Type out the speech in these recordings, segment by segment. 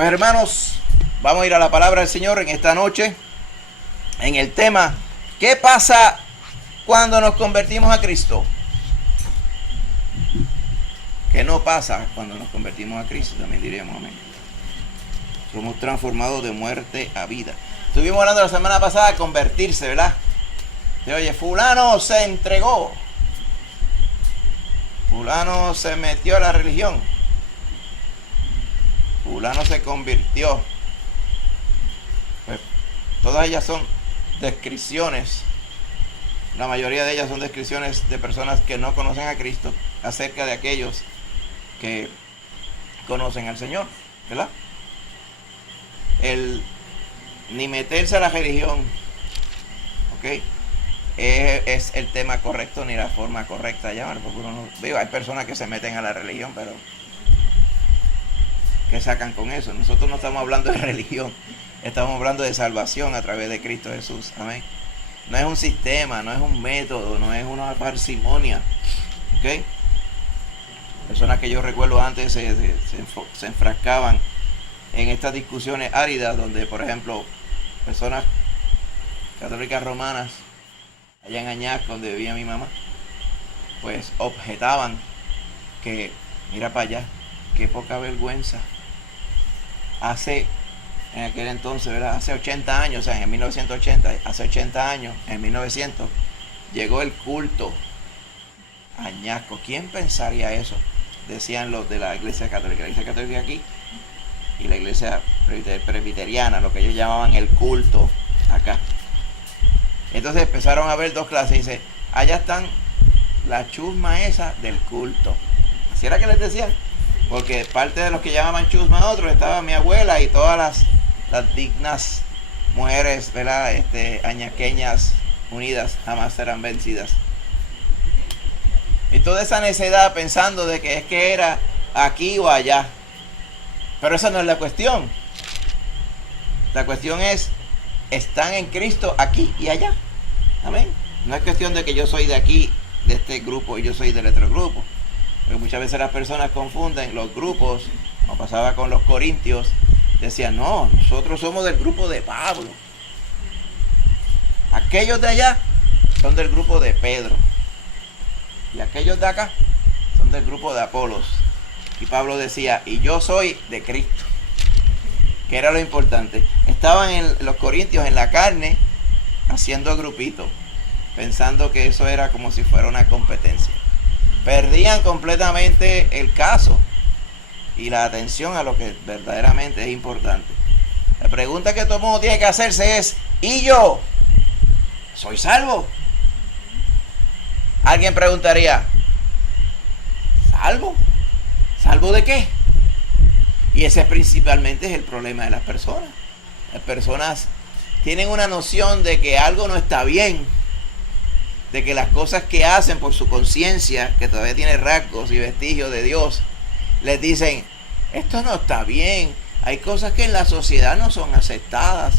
Pues hermanos, vamos a ir a la palabra del Señor en esta noche, en el tema, ¿qué pasa cuando nos convertimos a Cristo? ¿Qué no pasa cuando nos convertimos a Cristo? También diríamos amén. Somos transformados de muerte a vida. Estuvimos hablando la semana pasada de convertirse, ¿verdad? Oye, fulano se entregó. Fulano se metió a la religión. Fulano se convirtió. Pues, todas ellas son descripciones. La mayoría de ellas son descripciones de personas que no conocen a Cristo acerca de aquellos que conocen al Señor, ¿verdad? El ni meterse a la religión, ¿ok? Es el tema correcto ni la forma correcta de llamar, porque uno no, digo, hay personas que se meten a la religión, pero ¿qué sacan con eso? Nosotros no estamos hablando de religión, estamos hablando de salvación a través de Cristo Jesús, amén. No es un sistema, no es un método, no es una parsimonia, ¿ok? Personas que yo recuerdo antes se enfrascaban en estas discusiones áridas donde, por ejemplo, personas católicas romanas allá en Añasco, donde vivía mi mamá, pues objetaban que, mira para allá, qué poca vergüenza. En aquel entonces, ¿verdad? Hace 80 años, o sea, en 1980, hace 80 años, en 1900, llegó el culto a Añasco. ¿Quién pensaría eso? Decían los de la iglesia católica. La iglesia católica aquí y la iglesia presbiteriana, lo que ellos llamaban el culto acá. Entonces empezaron a ver dos clases. Dice, allá están las chusmas esas del culto. Así era que les decían. Porque parte de los que llamaban chusma a otros estaba mi abuela y todas las dignas mujeres, ¿verdad? Añasqueñas unidas jamás serán vencidas. Y toda esa necedad pensando de que es que era aquí o allá. Pero esa no es la cuestión. La cuestión es, están en Cristo aquí y allá. Amén. No es cuestión de que yo soy de aquí, de este grupo, y yo soy del otro grupo. Porque muchas veces las personas confunden los grupos, como pasaba con los corintios, decían, no, nosotros somos del grupo de Pablo. Aquellos de allá son del grupo de Pedro. Y aquellos de acá son del grupo de Apolos. Y Pablo decía, y yo soy de Cristo. Que era lo importante. Estaban los corintios en la carne, haciendo grupitos, pensando que eso era como si fuera una competencia. Perdían completamente el caso y la atención a lo que verdaderamente es importante. La pregunta que todo el mundo tiene que hacerse es, ¿y yo? ¿Soy salvo? Alguien preguntaría, ¿salvo? ¿Salvo de qué? Y ese principalmente es el problema de las personas. Las personas tienen una noción de que algo no está bien, de que las cosas que hacen por su conciencia, que todavía tiene rasgos y vestigios de Dios, les dicen, esto no está bien. Hay cosas que en la sociedad no son aceptadas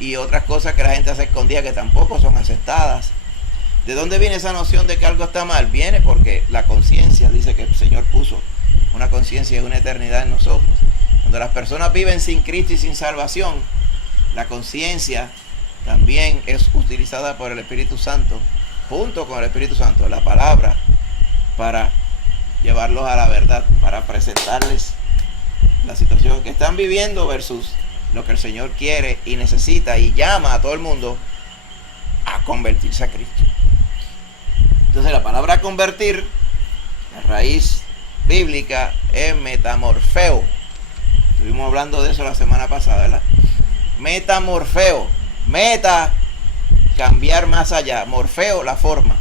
y otras cosas que la gente hace escondida que tampoco son aceptadas. ¿De dónde viene esa noción de que algo está mal? Viene porque la conciencia dice que el Señor puso una conciencia y una eternidad en nosotros. Cuando las personas viven sin Cristo y sin salvación, la conciencia también es utilizada por el Espíritu Santo, junto con el Espíritu Santo, la palabra, para llevarlos a la verdad, para presentarles la situación que están viviendo versus lo que el Señor quiere y necesita y llama a todo el mundo a convertirse a Cristo. Entonces la palabra convertir, la raíz bíblica es metamorfeo. Estuvimos hablando de eso la semana pasada, ¿verdad? Metamorfeo. Meta, cambiar más allá. Morfeo, la forma.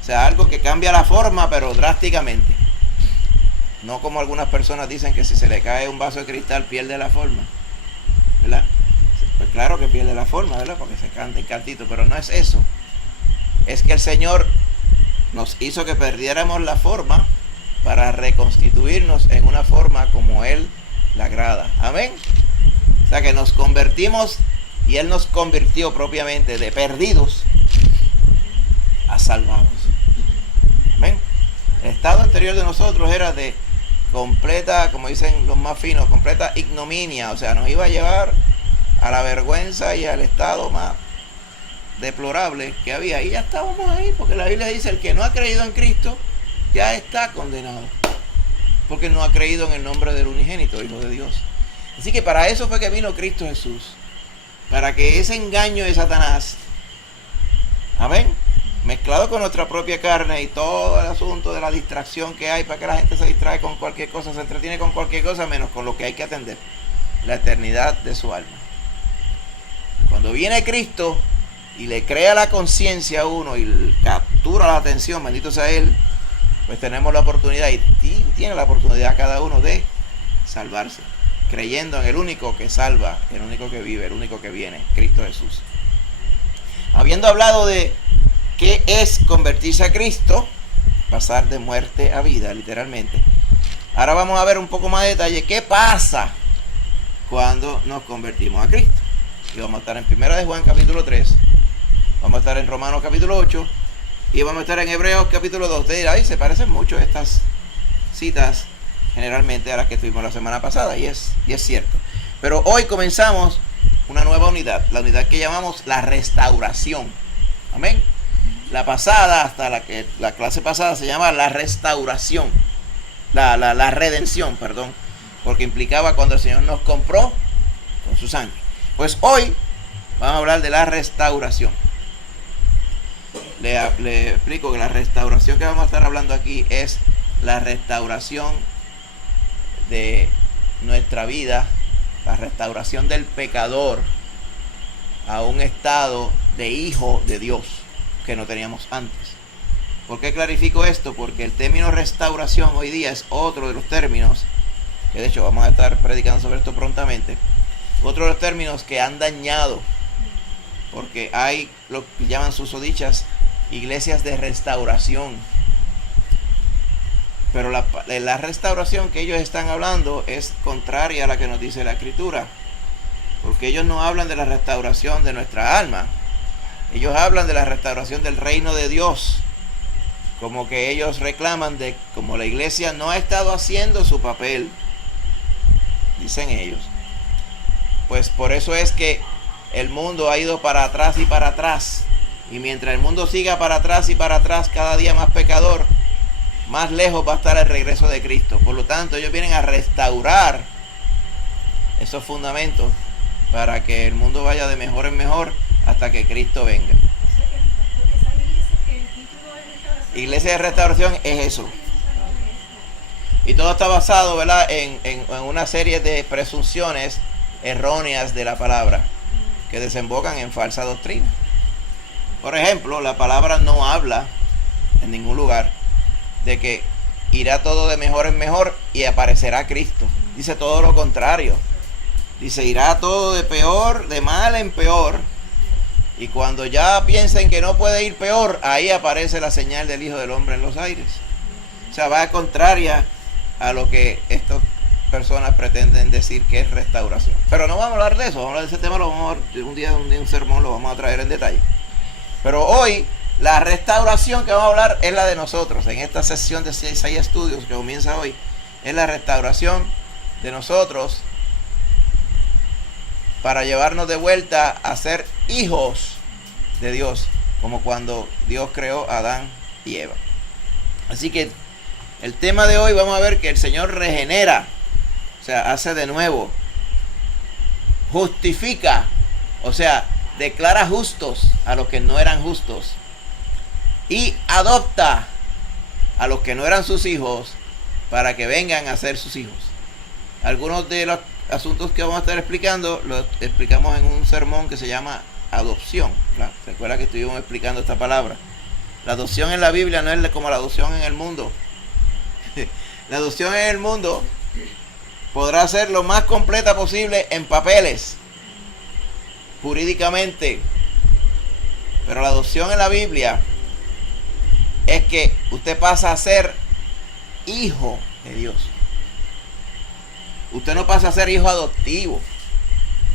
O sea, algo que cambia la forma, pero drásticamente. No como algunas personas dicen que si se le cae un vaso de cristal pierde la forma, ¿verdad? Pues claro que pierde la forma, ¿verdad? Porque se canta el cantito, pero no es eso. Es que el Señor nos hizo que perdiéramos la forma para reconstituirnos en una forma como Él le agrada. Amén. O sea que nos convertimos y Él nos convirtió propiamente de perdidos a salvados. Amén. El estado anterior de nosotros era de completa, como dicen los más finos, completa ignominia. O sea, nos iba a llevar a la vergüenza y al estado más deplorable que había. Y ya estábamos ahí, porque la Biblia dice: el que no ha creído en Cristo ya está condenado, porque no ha creído en el nombre del unigénito Hijo de Dios. Así que para eso fue que vino Cristo Jesús, para que ese engaño de Satanás, amén, mezclado con nuestra propia carne y todo el asunto de la distracción que hay, para que la gente se distrae con cualquier cosa, se entretiene con cualquier cosa, menos con lo que hay que atender, la eternidad de su alma. Cuando viene Cristo y le crea la conciencia a uno y captura la atención, bendito sea Él, pues tenemos la oportunidad, y tiene la oportunidad cada uno, de salvarse, creyendo en el único que salva, el único que vive, el único que viene, Cristo Jesús. Habiendo hablado de qué es convertirse a Cristo, pasar de muerte a vida, literalmente, ahora vamos a ver un poco más de detalle qué pasa cuando nos convertimos a Cristo. Y vamos a estar en 1 de Juan capítulo 3, vamos a estar en Romanos capítulo 8, y vamos a estar en Hebreos capítulo 2. Usted dirá: ay, se parecen mucho estas citas generalmente a las que tuvimos la semana pasada, y es cierto. Pero hoy comenzamos una nueva unidad, la unidad que llamamos la restauración. Amén. La pasada, hasta la clase pasada, se llama la restauración, la redención, perdón, porque implicaba cuando el Señor nos compró con su sangre. Pues hoy vamos a hablar de la restauración. Le explico que la restauración que vamos a estar hablando aquí es la restauración de nuestra vida, la restauración del pecador a un estado de hijo de Dios que no teníamos antes. ¿Por qué clarifico esto? Porque el término restauración hoy día es otro de los términos, que de hecho vamos a estar predicando sobre esto prontamente, otro de los términos que han dañado, porque hay lo que llaman susodichas iglesias de restauración, pero la restauración que ellos están hablando es contraria a la que nos dice la Escritura, porque ellos no hablan de la restauración de nuestra alma, ellos hablan de la restauración del reino de Dios, como que ellos reclaman de como la iglesia no ha estado haciendo su papel, dicen ellos, pues por eso es que el mundo ha ido para atrás y para atrás. Y mientras el mundo siga para atrás y para atrás, cada día más pecador, más lejos va a estar el regreso de Cristo. Por lo tanto, ellos vienen a restaurar esos fundamentos para que el mundo vaya de mejor en mejor hasta que Cristo venga. Iglesia de restauración es eso. Y todo está basado, ¿verdad?, en una serie de presunciones erróneas de la palabra que desembocan en falsa doctrina. Por ejemplo, la palabra no habla en ningún lugar de que irá todo de mejor en mejor y aparecerá Cristo. Dice todo lo contrario. Dice: irá todo de peor, de mal en peor. Y cuando ya piensen que no puede ir peor, ahí aparece la señal del Hijo del Hombre en los aires. O sea, va contraria a lo que estas personas pretenden decir que es restauración. Pero no vamos a hablar de eso, vamos a hablar de ese tema, lo vamos a ver un día de un sermón, lo vamos a traer en detalle. Pero hoy la restauración que vamos a hablar es la de nosotros. En esta sesión de 6 estudios que comienza hoy, es la restauración de nosotros para llevarnos de vuelta a ser hijos de Dios, como cuando Dios creó a Adán y Eva. Así que el tema de hoy vamos a ver que el Señor regenera, o sea, hace de nuevo, justifica, o sea, declara justos a los que no eran justos, y adopta a los que no eran sus hijos para que vengan a ser sus hijos. Algunos de los asuntos que vamos a estar explicando los explicamos en un sermón que se llama adopción. Recuerda que estuvimos explicando esta palabra. La adopción en la Biblia no es como la adopción en el mundo. La adopción en el mundo podrá ser lo más completa posible en papeles, jurídicamente, pero la adopción en la Biblia es que usted pasa a ser hijo de Dios. Usted no pasa a ser hijo adoptivo,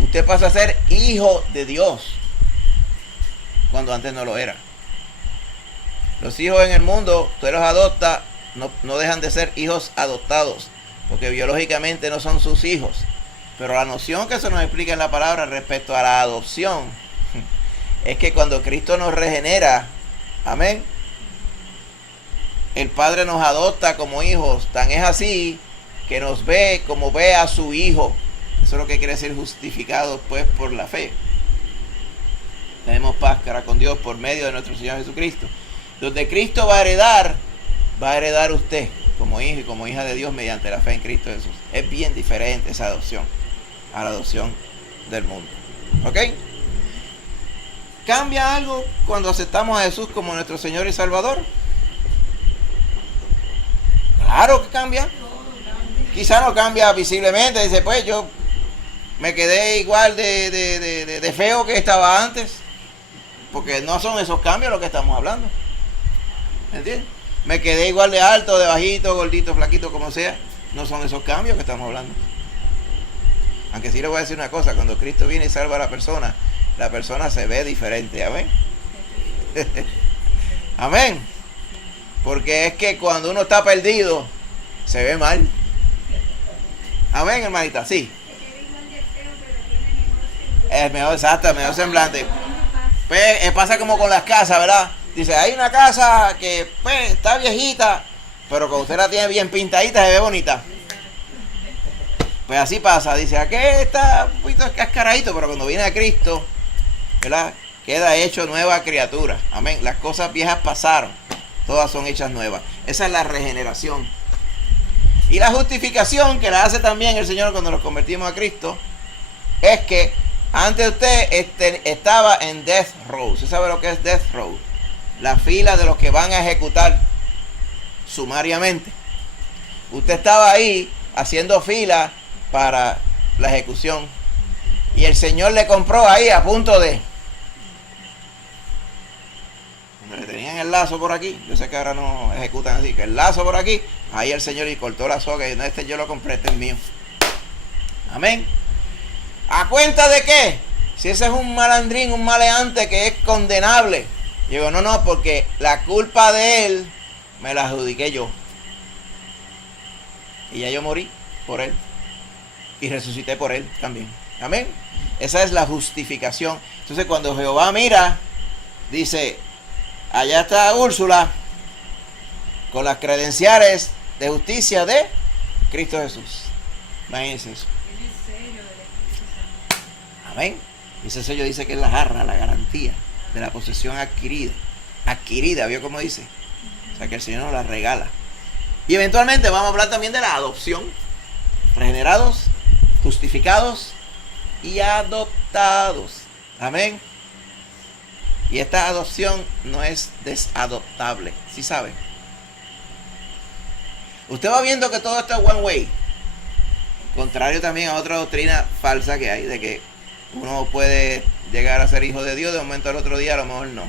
usted pasa a ser hijo de Dios, cuando antes no lo era. Los hijos en el mundo, usted los adopta, no dejan de ser hijos adoptados, porque biológicamente no son sus hijos. Pero la noción que se nos explica en la palabra respecto a la adopción es que cuando Cristo nos regenera, amén, el Padre nos adopta como hijos. Tan es así que nos ve como ve a su Hijo. Eso es lo que quiere decir justificados pues por la fe. Tenemos paz para con Dios por medio de nuestro Señor Jesucristo. Donde Cristo va a heredar usted como hijo y como hija de Dios mediante la fe en Cristo Jesús. Es bien diferente esa adopción a la adopción del mundo. ¿Ok? ¿Cambia algo cuando aceptamos a Jesús como nuestro Señor y Salvador? Claro que cambia. Quizá no cambia visiblemente. Dice, pues yo me quedé igual de feo que estaba antes. Porque no son esos cambios los que estamos hablando. ¿Entiendes? Me quedé igual de alto, de bajito, gordito, flaquito, como sea. No son esos cambios que estamos hablando. Aunque sí le voy a decir una cosa. Cuando Cristo viene y salva a la persona se ve diferente. Amén. Amén. Porque es que cuando uno está perdido, se ve mal. Amén, hermanita, sí. Es mejor, exacto, mejor semblante. Pues, pasa como con las casas, ¿verdad? Dice, hay una casa que pues, está viejita, pero cuando usted la tiene bien pintadita, se ve bonita. Pues así pasa, dice, aquí está un poquito cascaradito, pero cuando viene a Cristo, ¿verdad? Queda hecho nueva criatura. Amén. Las cosas viejas pasaron, todas son hechas nuevas. Esa es la regeneración. Y la justificación que la hace también el Señor cuando nos convertimos a Cristo, es que antes usted estaba en death row. ¿Usted sabe lo que es death row? La fila de los que van a ejecutar sumariamente. Usted estaba ahí haciendo fila para la ejecución. Y el Señor le compró ahí a punto de... Cuando le tenían el lazo por aquí, yo sé que ahora no ejecutan así, que el lazo por aquí, ahí el Señor y cortó la soga y no, este yo lo compré, este es mío. Amén. ¿A cuenta de qué? Si ese es un malandrín, un maleante que es condenable. Digo, no, porque la culpa de él me la adjudiqué yo. Y ya yo morí por él. Y resucité por él también. Amén. Esa es la justificación. Entonces cuando Jehová mira, dice, allá está Úrsula con las credenciales de justicia de Cristo Jesús. Imagínense eso. Amén. Y ese sello dice que es la jarra, la garantía de la posesión adquirida. Adquirida, ¿vio cómo dice? O sea que el Señor nos la regala. Y eventualmente vamos a hablar también de la adopción. Regenerados, justificados y adoptados. Amén. Y esta adopción no es desadoptable. ¿Sí sabe? Usted va viendo que todo esto es one way. Contrario también a otra doctrina falsa que hay, de que uno puede llegar a ser hijo de Dios de un momento al otro día, a lo mejor no.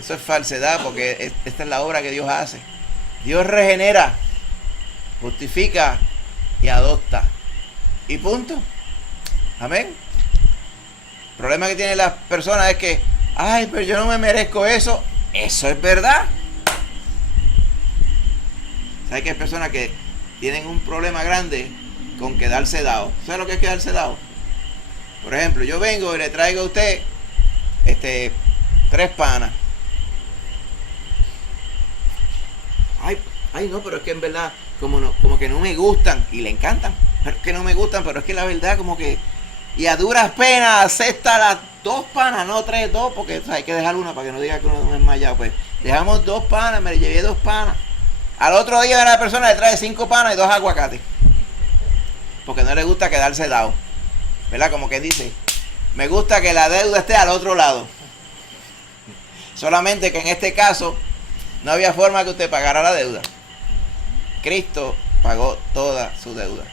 Eso es falsedad, porque esta es la obra que Dios hace. Dios regenera, justifica y adopta. Y punto. Amén. El problema que tienen las personas es que, ay, pero yo no me merezco eso. Eso es verdad. ¿Sabes que hay personas que tienen un problema grande con quedarse dado? ¿Sabes lo que es quedarse dado? Por ejemplo, yo vengo y le traigo a usted 3 panas. Ay, no, pero es que en verdad como que no me gustan y le encantan. Pero es que no me gustan, pero es que la verdad como que... Y a duras penas acepta las 2 panas, no 3, 2, porque hay que dejar una para que no diga que uno no es desmayado. Pues dejamos 2 panas, me le llevé 2 panas. Al otro día la persona le trae 5 panas y 2 aguacates. Porque no le gusta quedarse dado. ¿Verdad? Como que dice, me gusta que la deuda esté al otro lado. Solamente que en este caso no había forma que usted pagara la deuda. Cristo pagó toda su deuda.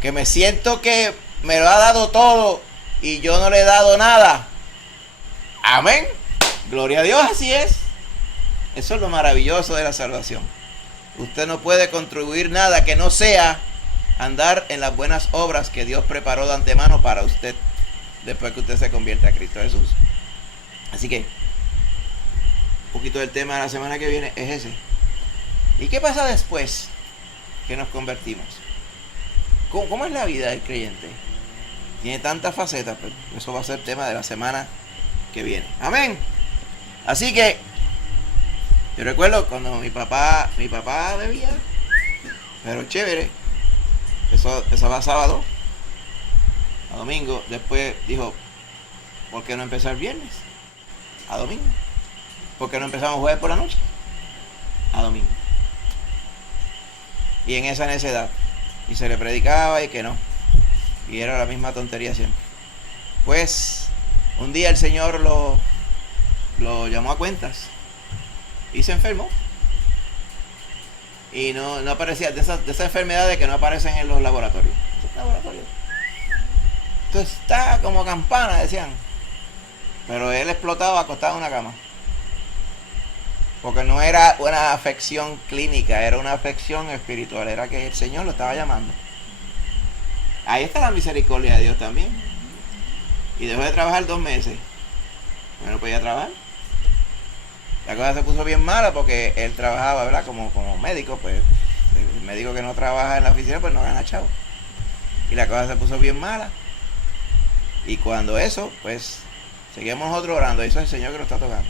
Que me siento que me lo ha dado todo y yo no le he dado nada. Amén. Gloria a Dios, así es. Eso es lo maravilloso de la salvación. Usted no puede contribuir nada que no sea andar en las buenas obras que Dios preparó de antemano para usted después que usted se convierte a Cristo Jesús. Así que un poquito del tema de la semana que viene es ese. ¿Y qué pasa después? que nos convertimos. ¿Cómo es la vida del creyente? Tiene tantas facetas, pero eso va a ser tema de la semana que viene. Amén. Así que yo recuerdo cuando mi papá bebía, pero chévere. Eso va sábado, a domingo. Después dijo, ¿por qué no empezar viernes? A domingo. ¿Por qué no empezamos jueves por la noche? A domingo. Y en esa necedad. Y se le predicaba y que no. Y era la misma tontería siempre. Pues un día el Señor lo llamó a cuentas. Y se enfermó. Y no aparecía de esas enfermedades que no aparecen en los laboratorios. Entonces está como campana, decían. Pero él explotaba acostado en una cama. Porque no era una afección clínica, era una afección espiritual. Era que el Señor lo estaba llamando. Ahí está la misericordia de Dios también. Y dejó de trabajar 2 meses. Bueno, no podía trabajar. La cosa se puso bien mala porque él trabajaba, ¿verdad? Como médico, pues el médico que no trabaja en la oficina, pues no gana chavo. Y la cosa se puso bien mala. Y cuando eso, pues seguimos nosotros orando. Eso es el Señor que nos está tocando.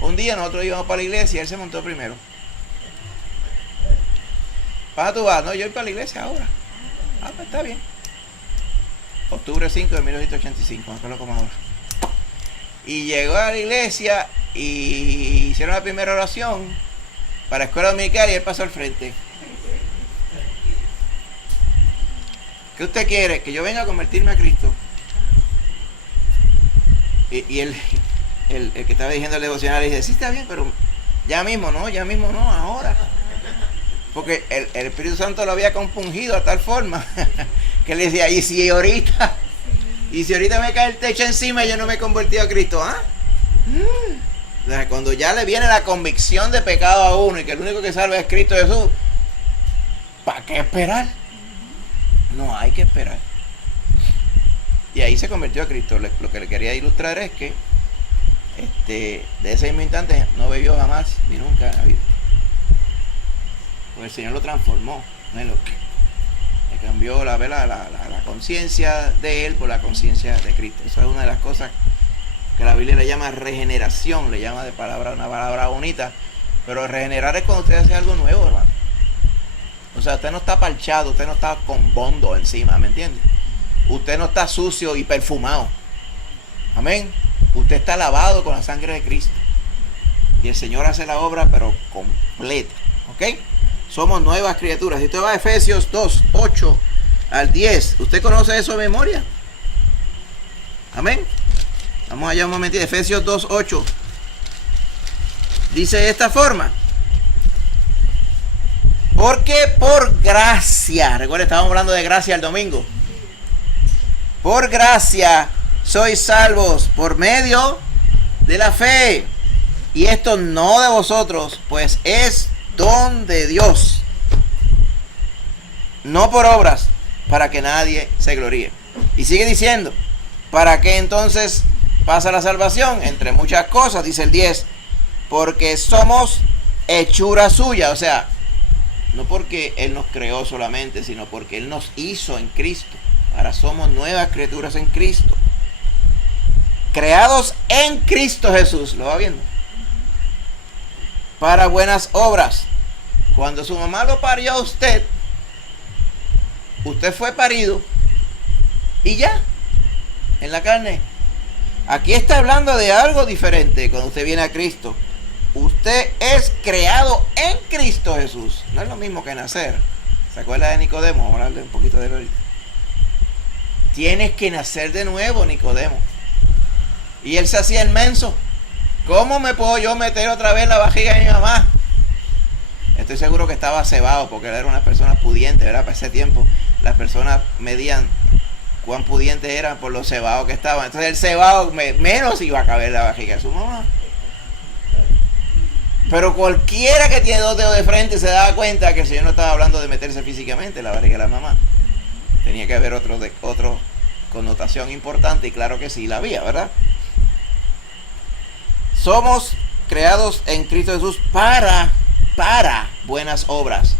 Un día nosotros íbamos para la iglesia y él se montó primero. ¿Para tú vas? No, yo voy para la iglesia ahora. Ah, pues está bien. Octubre 5 de 1985, me acuerdo como ahora. Y llegó a la iglesia y hicieron la primera oración para escuela dominical y él pasó al frente. ¿Qué usted quiere? Que yo venga a convertirme a Cristo. Y el que estaba dirigiendo el devocional dice, sí está bien, pero ya mismo no, ahora. Porque el Espíritu Santo lo había compungido a tal forma que le decía, ¿y si ahorita me cae el techo encima y yo no me he convertido a Cristo? ¿Ah? O sea, cuando ya le viene la convicción de pecado a uno y que el único que salva es Cristo Jesús, ¿para qué esperar? No hay que esperar. Y ahí se convirtió a Cristo. Lo que le quería ilustrar es que de ese mismo instante no bebió jamás ni nunca en la vida. Porque el Señor lo transformó. ¿No? Le cambió la conciencia de él por la conciencia de Cristo. Eso es una de las cosas que la Biblia le llama regeneración, le llama una palabra bonita. Pero regenerar es cuando usted hace algo nuevo, hermano. O sea, usted no está parchado, usted no está con bondo encima, ¿me entiende? Usted no está sucio y perfumado. Amén. Usted está lavado con la sangre de Cristo. Y el Señor hace la obra, pero completa. ¿Ok? Somos nuevas criaturas. Si usted va a Efesios 2, 8 al 10, ¿usted conoce eso de memoria? Amén. Vamos allá un momentito. Efesios 2, 8. Dice de esta forma. Porque por gracia, recuerda, estábamos hablando de gracia el domingo. Por gracia sois salvos por medio de la fe. Y esto no de vosotros, pues es don de Dios. No por obras, para que nadie se gloríe. Y sigue diciendo, ¿para qué entonces pasa la salvación? Entre muchas cosas, dice el 10, porque somos hechura suya. O sea, no porque Él nos creó solamente, sino porque Él nos hizo en Cristo. Ahora somos nuevas criaturas en Cristo. Creados en Cristo Jesús. ¿Lo va viendo? Para buenas obras. Cuando su mamá lo parió a usted, usted fue parido y ya, en la carne. Aquí está hablando de algo diferente cuando usted viene a Cristo. Usted es creado en Cristo Jesús. No es lo mismo que nacer. ¿Se acuerda de Nicodemo? Vamos a hablarle un poquito de él ahorita. Tienes que nacer de nuevo, Nicodemo. Y él se hacía el menso. ¿Cómo me puedo yo meter otra vez en la vajiga de mi mamá? Estoy seguro que estaba cebado porque él era una persona pudiente, ¿verdad? Para ese tiempo las personas medían cuán pudientes eran por los cebados que estaban. Entonces el cebado menos iba a caber en la vajiga de su mamá. Pero cualquiera que tiene 2 dedos de frente se daba cuenta que el Señor no estaba hablando de meterse físicamente en la barriga de la mamá. Tenía que haber otra connotación importante y claro que sí la había, ¿verdad? Somos creados en Cristo Jesús para buenas obras.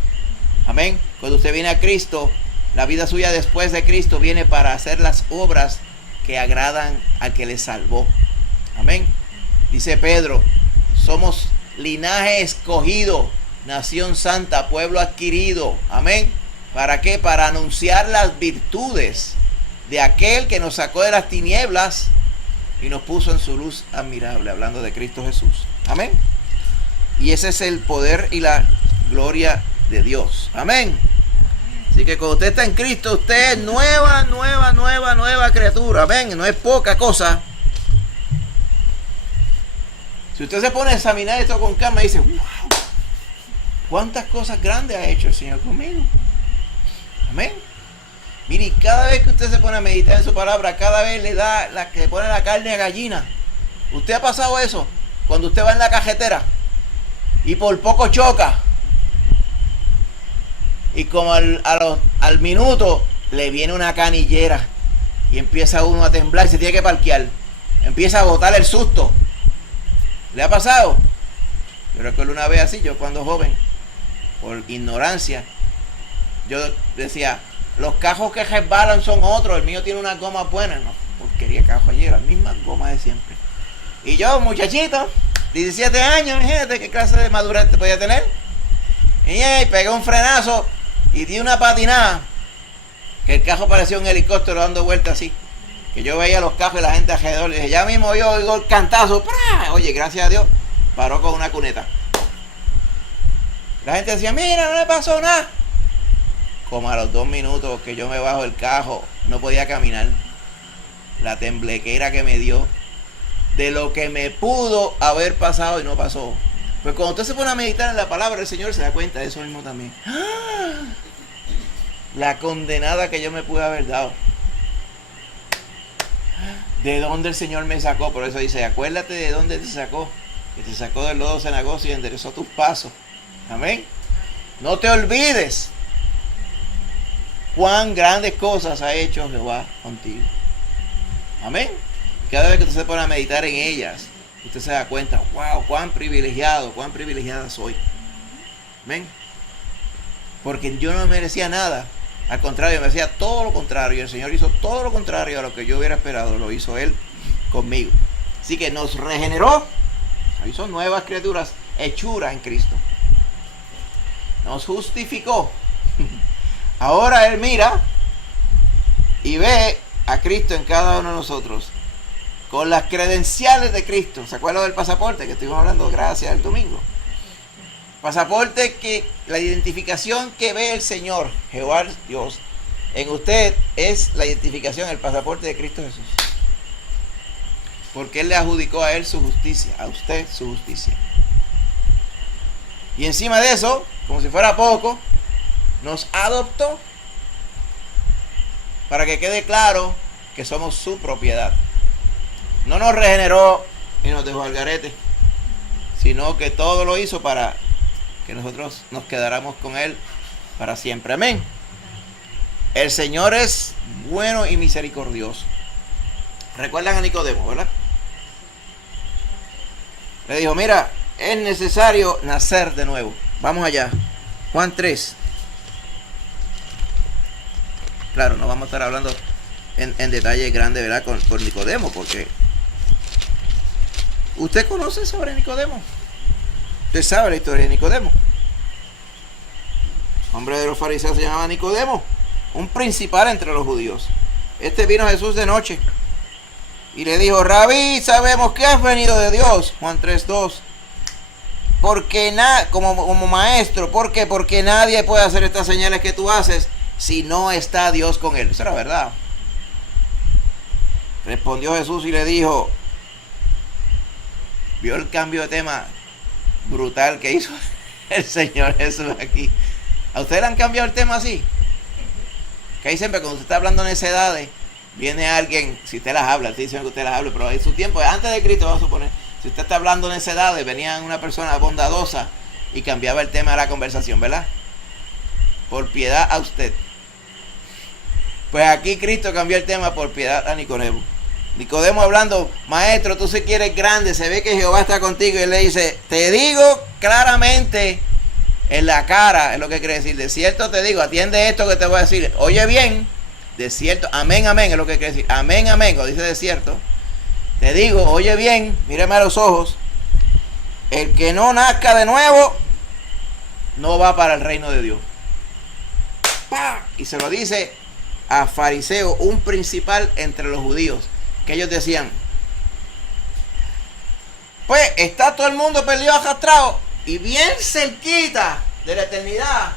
Amén. Cuando usted viene a Cristo, la vida suya después de Cristo viene para hacer las obras que agradan al que le salvó. Amén. Dice Pedro, somos linaje escogido, nación santa, pueblo adquirido. Amén. ¿Para qué? Para anunciar las virtudes de aquel que nos sacó de las tinieblas y nos puso en su luz admirable, hablando de Cristo Jesús. Amén. Y ese es el poder y la gloria de Dios. Amén. Así que cuando usted está en Cristo, usted es nueva criatura. Amén. No es poca cosa. Si usted se pone a examinar esto con calma y dice, wow, cuántas cosas grandes ha hecho el Señor conmigo. Amén. Mire, y cada vez que usted se pone a meditar en su palabra, cada vez le pone la carne a gallina. ¿Usted ha pasado eso? Cuando usted va en la carretera y por poco choca, y como al minuto le viene una canillera y empieza uno a temblar y se tiene que parquear, empieza a botar el susto. ¿Le ha pasado? Yo recuerdo una vez así, yo cuando joven, por ignorancia, yo decía, los cajos que resbalan son otros, el mío tiene unas gomas buenas. No, porquería cajo allí, las mismas gomas de siempre. Y yo, muchachito, 17 años, imagínate qué clase de madurez te podía tener. Y pegué un frenazo y di una patinada, que el cajo parecía un helicóptero dando vueltas así. Que yo veía los cajos y la gente alrededor. Y dije, ya mismo yo oigo el cantazo. ¡Pra! Oye, gracias a Dios, paró con una cuneta. La gente decía, mira, no le pasó nada. Como a los 2 minutos que yo me bajo del cajo, no podía caminar. La temblequera que me dio, de lo que me pudo haber pasado y no pasó. Pues cuando usted se pone a meditar en la palabra del Señor, se da cuenta de eso mismo también. ¡Ah! La condenada que yo me pude haber dado. De dónde el Señor me sacó. Por eso dice, acuérdate de dónde te sacó. Que te sacó del lodo cenagoso y enderezó tus pasos. Amén. No te olvides cuán grandes cosas ha hecho Jehová contigo. Amén. Cada vez que usted se pone a meditar en ellas, usted se da cuenta, wow, cuán privilegiada soy. Amén. Porque yo no merecía nada. Al contrario, me decía todo lo contrario. El Señor hizo todo lo contrario a lo que yo hubiera esperado. Lo hizo Él conmigo. Así que nos regeneró. Hizo nuevas criaturas, hechuras en Cristo. Nos justificó. Ahora Él mira y ve a Cristo en cada uno de nosotros. Con las credenciales de Cristo. ¿Se acuerdan del pasaporte que estuvimos hablando gracias el domingo? Pasaporte, que la identificación que ve el Señor, Jehová Dios, en usted es la identificación, el pasaporte de Cristo Jesús. Porque Él le adjudicó a Él su justicia, a usted su justicia. Y encima de eso, como si fuera poco, nos adoptó para que quede claro que somos su propiedad. No nos regeneró y nos dejó al garete, sino que todo lo hizo para que nosotros nos quedáramos con Él para siempre. Amén. El Señor es bueno y misericordioso. Recuerdan a Nicodemo, ¿verdad? Le dijo, mira, es necesario nacer de nuevo. Vamos allá. Juan 3. Claro, no vamos a estar hablando en detalle grande, ¿verdad? Con Nicodemo, porque usted conoce sobre Nicodemo. Usted sabe la historia de Nicodemo. Hombre de los fariseos se llamaba Nicodemo, un principal entre los judíos. Este vino a Jesús de noche y le dijo, Rabí, sabemos que has venido de Dios. Juan 3:2. Porque como maestro, ¿por qué? Porque nadie puede hacer estas señales que tú haces si no está Dios con él. Eso era verdad. Respondió Jesús y le dijo, vio el cambio de tema brutal que hizo el Señor Jesús aquí. ¿A ustedes le han cambiado el tema así? Que ahí siempre cuando usted está hablando necedades, viene alguien, si usted las habla, te dicen que usted las habla, pero en su tiempo, antes de Cristo, vamos a suponer, si usted está hablando necedades, venía una persona bondadosa y cambiaba el tema de la conversación, ¿verdad? Por piedad a usted. Pues aquí Cristo cambió el tema por piedad a Nicodemo. Nicodemo hablando, maestro, tú si quieres grande, se ve que Jehová está contigo, y él le dice, te digo claramente en la cara, es lo que quiere decir. De cierto te digo, atiende esto que te voy a decir. Oye bien, de cierto, amén, amén, es lo que quiere decir. Amén, amén, cuando dice de cierto, te digo, oye bien, mírame a los ojos. El que no nazca de nuevo, no va para el reino de Dios. ¡Pah! Y se lo dice a fariseo, un principal entre los judíos, que ellos decían, pues está todo el mundo perdido, arrastrado, y bien cerquita de la eternidad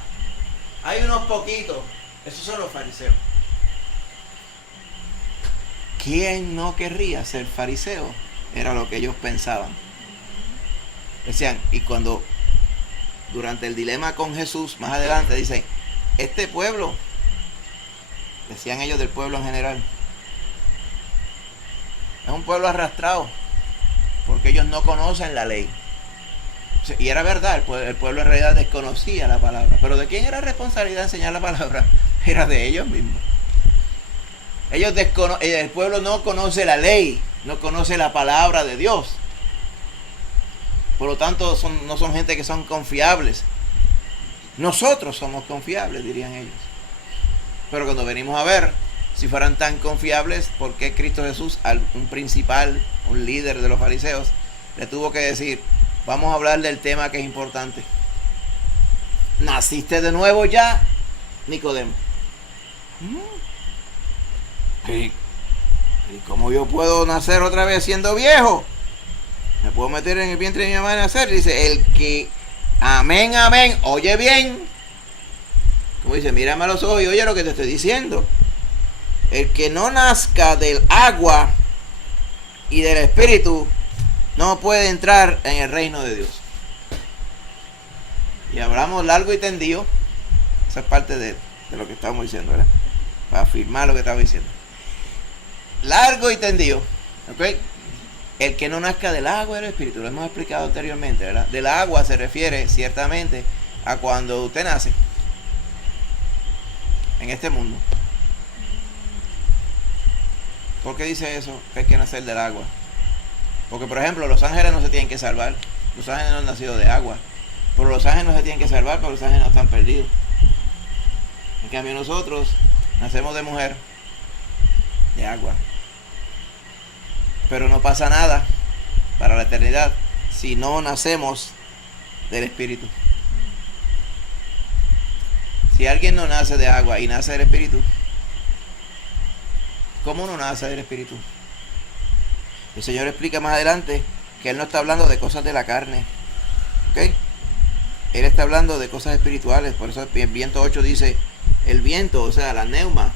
hay unos poquitos. Esos son los fariseos. ¿Quién no querría ser fariseo? Era lo que ellos pensaban. Decían, y cuando durante el dilema con Jesús, más adelante dicen, este pueblo, decían ellos del pueblo en general, es un pueblo arrastrado, porque ellos no conocen la ley. Y era verdad, el pueblo en realidad desconocía la palabra. Pero ¿de quién era responsabilidad enseñar la palabra? Era de ellos mismos. El pueblo no conoce la ley, no conoce la palabra de Dios. Por lo tanto, no son gente que son confiables. Nosotros somos confiables, dirían ellos. Pero cuando venimos a ver, si fueran tan confiables, ¿por qué Cristo Jesús, un principal, un líder de los fariseos, le tuvo que decir, vamos a hablar del tema que es importante? ¿Naciste de nuevo ya, Nicodemo? ¿Y cómo yo puedo nacer otra vez siendo viejo? ¿Me puedo meter en el vientre de mi mamá y nacer? Dice, el que, amén, amén, oye bien. Como dice, mírame a los ojos y oye lo que te estoy diciendo. El que no nazca del agua y del espíritu no puede entrar en el reino de Dios. Y hablamos largo y tendido. Esa es parte de lo que estamos diciendo, ¿verdad? Para afirmar lo que estamos diciendo. Largo y tendido, ¿ok? El que no nazca del agua y del espíritu, lo hemos explicado anteriormente, ¿verdad? Del agua se refiere ciertamente a cuando usted nace en este mundo. ¿Por qué dice eso? Que hay que nacer del agua. Porque, por ejemplo, los ángeles no se tienen que salvar. Los ángeles no han nacido de agua. Pero los ángeles no se tienen que salvar porque los ángeles no están perdidos. En cambio, nosotros nacemos de mujer, de agua. Pero no pasa nada para la eternidad si no nacemos del espíritu. Si alguien no nace de agua y nace del espíritu, ¿cómo no nace del espíritu? El Señor explica más adelante que Él no está hablando de cosas de la carne, ¿ok? Él está hablando de cosas espirituales. Por eso el viento 8 dice, el viento, o sea, la neuma,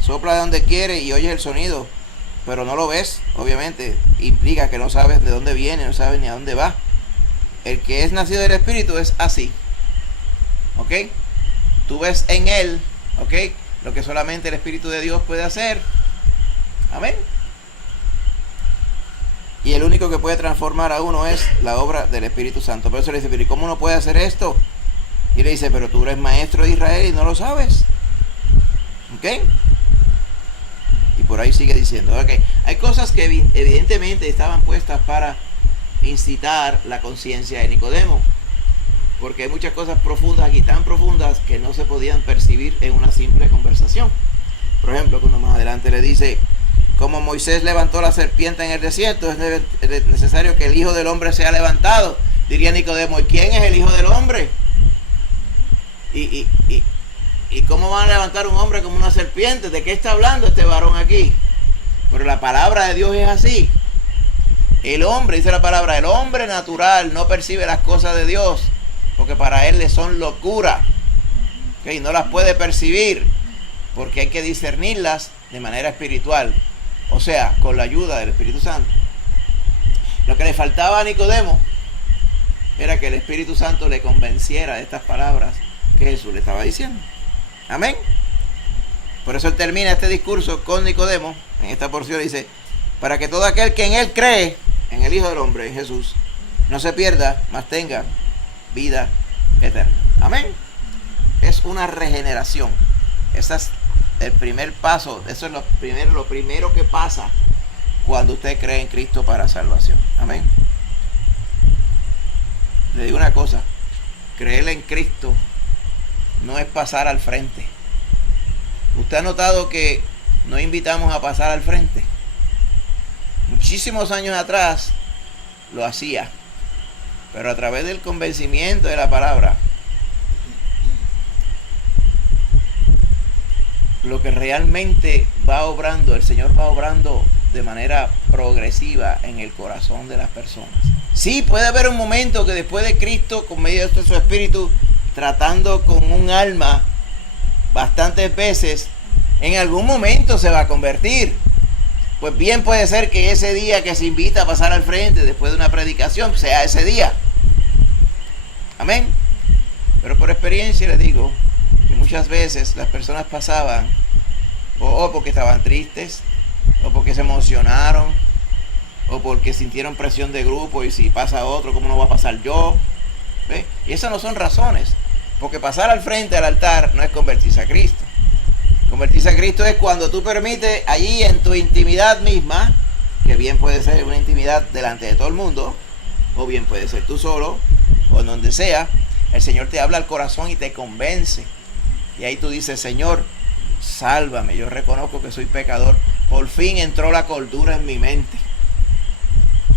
sopla de donde quiere y oyes el sonido, pero no lo ves. Obviamente implica que no sabes de dónde viene, no sabes ni a dónde va. El que es nacido del espíritu es así, ¿ok? Tú ves en él, ¿ok?, lo que solamente el Espíritu de Dios puede hacer. Amén. Y el único que puede transformar a uno es la obra del Espíritu Santo. Por eso le dice, pero ¿y cómo uno puede hacer esto? Y le dice, pero tú eres maestro de Israel y no lo sabes. ¿Ok? Y por ahí sigue diciendo, ok, hay cosas que evidentemente estaban puestas para incitar la conciencia de Nicodemo. Porque hay muchas cosas profundas aquí, tan profundas que no se podían percibir en una simple conversación. Por ejemplo, cuando más adelante le dice, como Moisés levantó la serpiente en el desierto, es necesario que el Hijo del Hombre sea levantado. Diría Nicodemo, ¿y quién es el Hijo del Hombre? ¿Y cómo van a levantar un hombre como una serpiente? ¿De qué está hablando este varón aquí? Pero la palabra de Dios es así. El hombre, dice la palabra, el hombre natural no percibe las cosas de Dios, porque para él le son locura, ¿okay? No las puede percibir, porque hay que discernirlas de manera espiritual, o sea, con la ayuda del Espíritu Santo. Lo que le faltaba a Nicodemo era que el Espíritu Santo le convenciera de estas palabras que Jesús le estaba diciendo. Amén. Por eso él termina este discurso con Nicodemo, en esta porción dice, para que todo aquel que en él cree, en el Hijo del Hombre, en Jesús, no se pierda, mas tenga vida eterna. Amén. Es una regeneración. Ese es el primer paso. Eso es lo primero que pasa cuando usted cree en Cristo para salvación. Amén. Le digo una cosa, creer en Cristo no es pasar al frente. ¿Usted ha notado que no invitamos a pasar al frente? Muchísimos años atrás lo hacía, pero a través del convencimiento de la palabra, lo que realmente va obrando, el Señor va obrando de manera progresiva en el corazón de las personas. Sí, puede haber un momento que después de Cristo, con medio de su Espíritu, tratando con un alma bastantes veces, en algún momento se va a convertir. Pues bien puede ser que ese día que se invita a pasar al frente después de una predicación sea ese día. Amén. Pero por experiencia les digo que muchas veces las personas pasaban o porque estaban tristes, o porque se emocionaron, o porque sintieron presión de grupo, y si pasa otro, ¿cómo no va a pasar yo? ¿Ve? Y esas no son razones, porque pasar al frente al altar no es convertirse a Cristo. Convertirse a Cristo es cuando tú permites allí en tu intimidad misma, que bien puede ser una intimidad delante de todo el mundo, o bien puede ser tú solo, o en donde sea, el Señor te habla al corazón y te convence. Y ahí tú dices: Señor, sálvame, yo reconozco que soy pecador. Por fin entró la cordura en mi mente.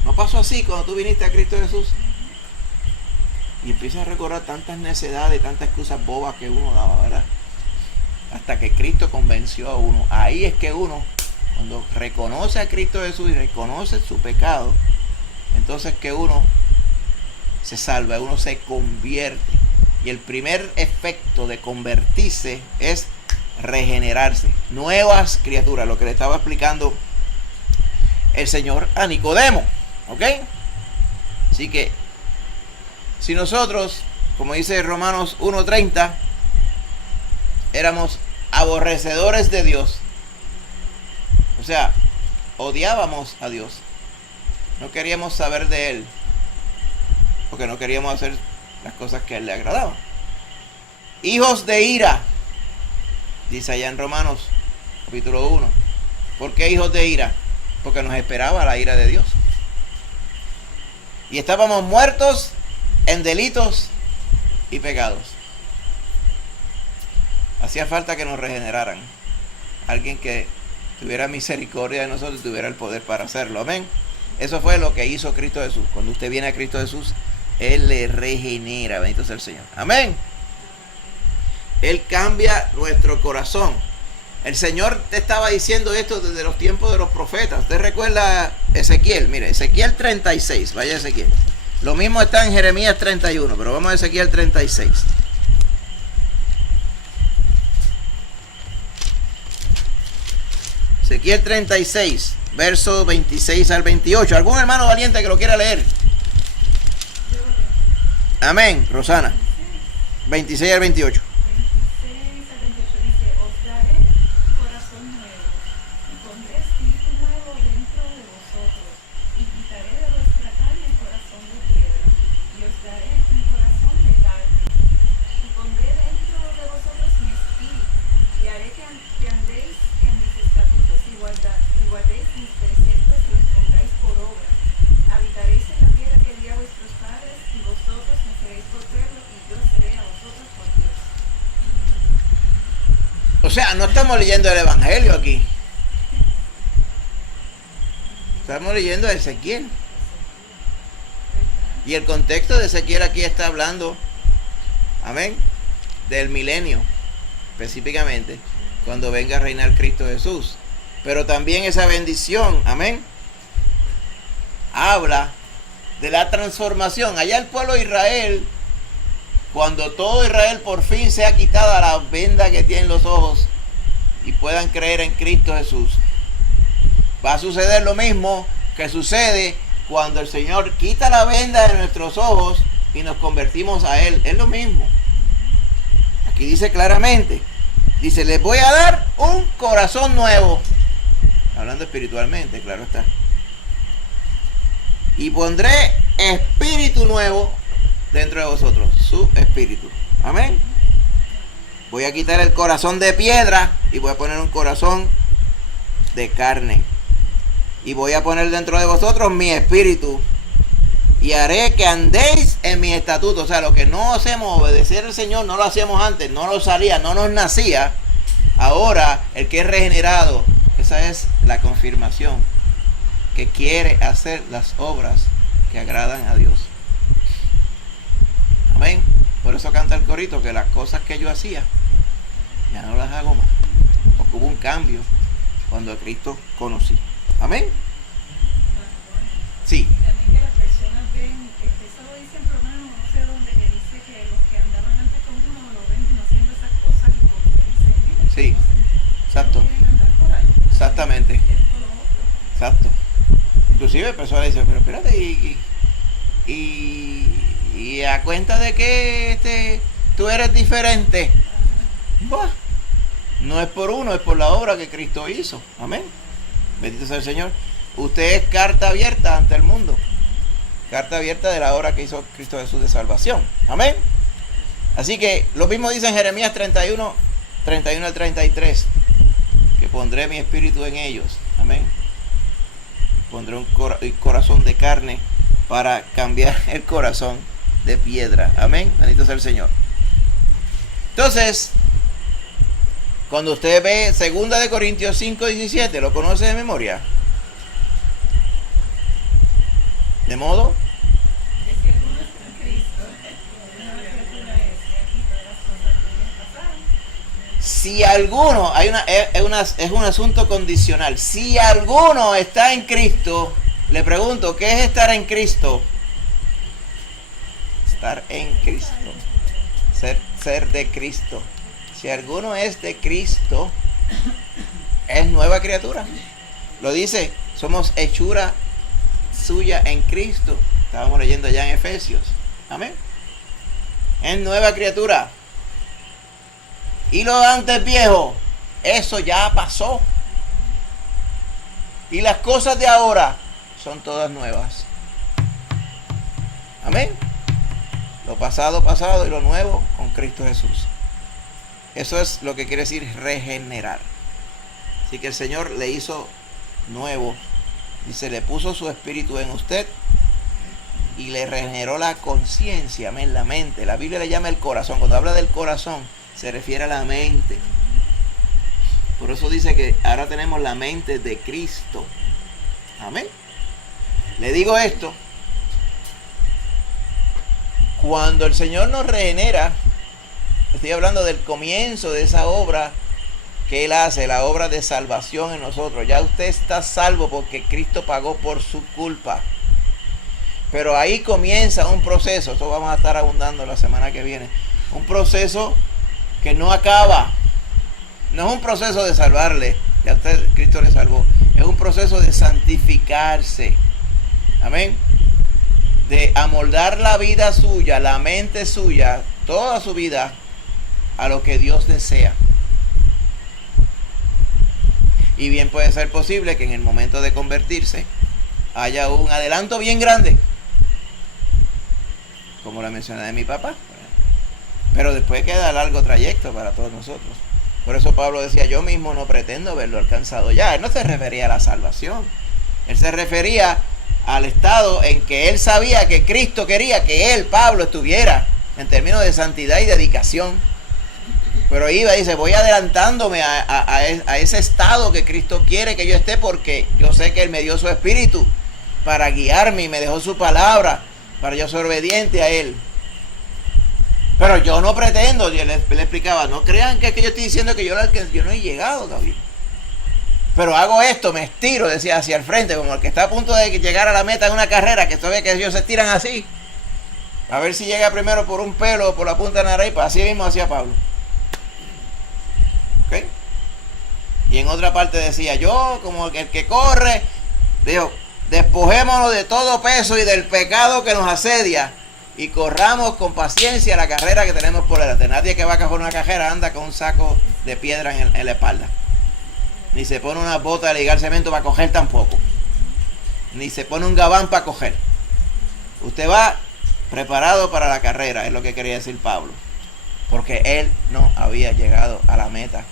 ¿No pasó así cuando tú viniste a Cristo Jesús? Y empiezas a recordar tantas necedades, tantas excusas bobas que uno daba, ¿verdad? Hasta que Cristo convenció a uno. Ahí es que uno, cuando reconoce a Cristo Jesús y reconoce su pecado, entonces que uno se salva, uno se convierte. Y el primer efecto de convertirse es regenerarse, nuevas criaturas, lo que le estaba explicando el Señor a Nicodemo, ¿ok? Así que si nosotros, como dice Romanos 1:30, éramos aborrecedores de Dios, o sea, odiábamos a Dios, no queríamos saber de Él, porque no queríamos hacer las cosas que a Él le agradaban. Hijos de ira, dice allá en Romanos capítulo 1. ¿Por qué hijos de ira? Porque nos esperaba la ira de Dios. Y estábamos muertos en delitos y pecados. Hacía falta que nos regeneraran. Alguien que tuviera misericordia de nosotros y tuviera el poder para hacerlo. Amén. Eso fue lo que hizo Cristo Jesús. Cuando usted viene a Cristo Jesús, Él le regenera. Bendito sea el Señor. Amén. Él cambia nuestro corazón. El Señor te estaba diciendo esto desde los tiempos de los profetas. Usted recuerda Ezequiel. Mire, Ezequiel 36. Vaya Ezequiel. Lo mismo está en Jeremías 31. Pero vamos a Ezequiel 36. Ezequiel 36, versos 26 al 28. ¿Algún hermano valiente que lo quiera leer? Amén, Rosana. 26 al 28. O sea, no estamos leyendo el Evangelio aquí. Estamos leyendo Ezequiel. Y el contexto de Ezequiel aquí está hablando, amén, del milenio, específicamente, cuando venga a reinar Cristo Jesús. Pero también esa bendición, amén, habla de la transformación. Allá el pueblo de Israel, cuando todo Israel por fin sea quitada la venda que tienen los ojos y puedan creer en Cristo Jesús, va a suceder lo mismo que sucede cuando el Señor quita la venda de nuestros ojos y nos convertimos a Él. Es lo mismo. Aquí dice claramente, dice: les voy a dar un corazón nuevo. Hablando espiritualmente, claro está. Y pondré espíritu nuevo dentro de vosotros, su espíritu. Amén. Voy a quitar el corazón de piedra y voy a poner un corazón de carne. Y voy a poner dentro de vosotros mi espíritu. y haré que andéis en mis estatutos. O sea, lo que no hacemos, obedecer al Señor, no lo hacíamos antes, no lo salía, no nos nacía. Ahora, el que es regenerado, esa es la confirmación, que quiere hacer las obras que agradan a Dios. Amén. Por eso canta el corito, que las cosas que yo hacía, ya no las hago más. Porque hubo un cambio cuando a Cristo conocí. Amén. Sí. También que las personas ven, eso lo dicen por lo menos no sé dónde, que dice que los que andaban antes con uno lo ven haciendo esas cosas y como que dicen, mira, Sí. Exacto. quieren andar por ahí. Exactamente. Esto, lo otro. Exacto. Inclusive personas dicen, pero espérate, y a cuenta de que tú eres diferente. Bah, no es por uno, es por la obra que Cristo hizo. Amén. Bendito sea el Señor. Usted es carta abierta ante el mundo. Carta abierta de la obra que hizo Cristo Jesús de salvación. Amén. Así que lo mismo dice en Jeremías 31 al 33. Que pondré mi espíritu en ellos. Amén. Pondré un corazón de carne para cambiar el corazón de piedra. Amén. Bendito sea el Señor. Entonces, cuando usted ve 2 Corintios 5:17, ¿lo conoce de memoria? De modo Que si alguno está en Cristo, una criatura es, y aquí todas las cosas tuyas pasaron. si alguno, es un asunto condicional. Si alguno está en Cristo, le pregunto, ¿qué es estar en Cristo? Estar en Cristo. Ser de Cristo. Si alguno es de Cristo, es nueva criatura. Lo dice, somos hechura suya en Cristo. Estábamos leyendo ya en Efesios. Amén. Es nueva criatura. Y lo antes viejo, eso ya pasó. Y las cosas de ahora son todas nuevas. Amén. Lo pasado, pasado, y lo nuevo con Cristo Jesús. Eso es lo que quiere decir regenerar. Así que el Señor le hizo nuevo. Dice, le puso su espíritu en usted y le regeneró la conciencia, amén, la mente. La Biblia le llama el corazón. Cuando habla del corazón, se refiere a la mente. Por eso dice que ahora tenemos la mente de Cristo. Amén. Le digo esto. Cuando el Señor nos regenera, estoy hablando del comienzo de esa obra que Él hace, la obra de salvación en nosotros. Ya usted está salvo porque Cristo pagó por su culpa. Pero ahí comienza un proceso, esto vamos a estar abundando la semana que viene, un proceso que no acaba. No es un proceso de salvarle, ya usted, Cristo le salvó. Es un proceso de santificarse. Amén. De amoldar la vida suya, la mente suya, toda su vida a lo que Dios desea. Y bien puede ser posible que en el momento de convertirse haya un adelanto bien grande, como la mencioné de mi papá. Pero después queda largo trayecto para todos nosotros. Por eso Pablo decía, yo mismo no pretendo haberlo alcanzado ya. Él no se refería a la salvación. Él se refería al estado en que él sabía que Cristo quería que él, Pablo, estuviera en términos de santidad y dedicación. Pero iba y dice, voy adelantándome a ese estado que Cristo quiere que yo esté, porque yo sé que Él me dio su espíritu para guiarme y me dejó su palabra para yo ser obediente a Él. Pero yo no pretendo, yo le explicaba, no crean que yo estoy diciendo que yo no he llegado todavía. Pero hago esto, me estiro, decía, hacia el frente, como el que está a punto de llegar a la meta en una carrera, que todavía que ellos se estiran así. A ver si llega primero por un pelo o por la punta de la nariz, así mismo hacía Pablo. ¿Ok? Y en otra parte decía, yo como el que corre, digo, despojémonos de todo peso y del pecado que nos asedia y corramos con paciencia la carrera que tenemos por delante. Nadie que va a coger una carrera anda con un saco de piedra en la espalda. Ni se pone una bota de ligar cemento para coger tampoco. Ni se pone un gabán para coger. Usted va preparado para la carrera, es lo que quería decir Pablo. Porque él no había llegado a la meta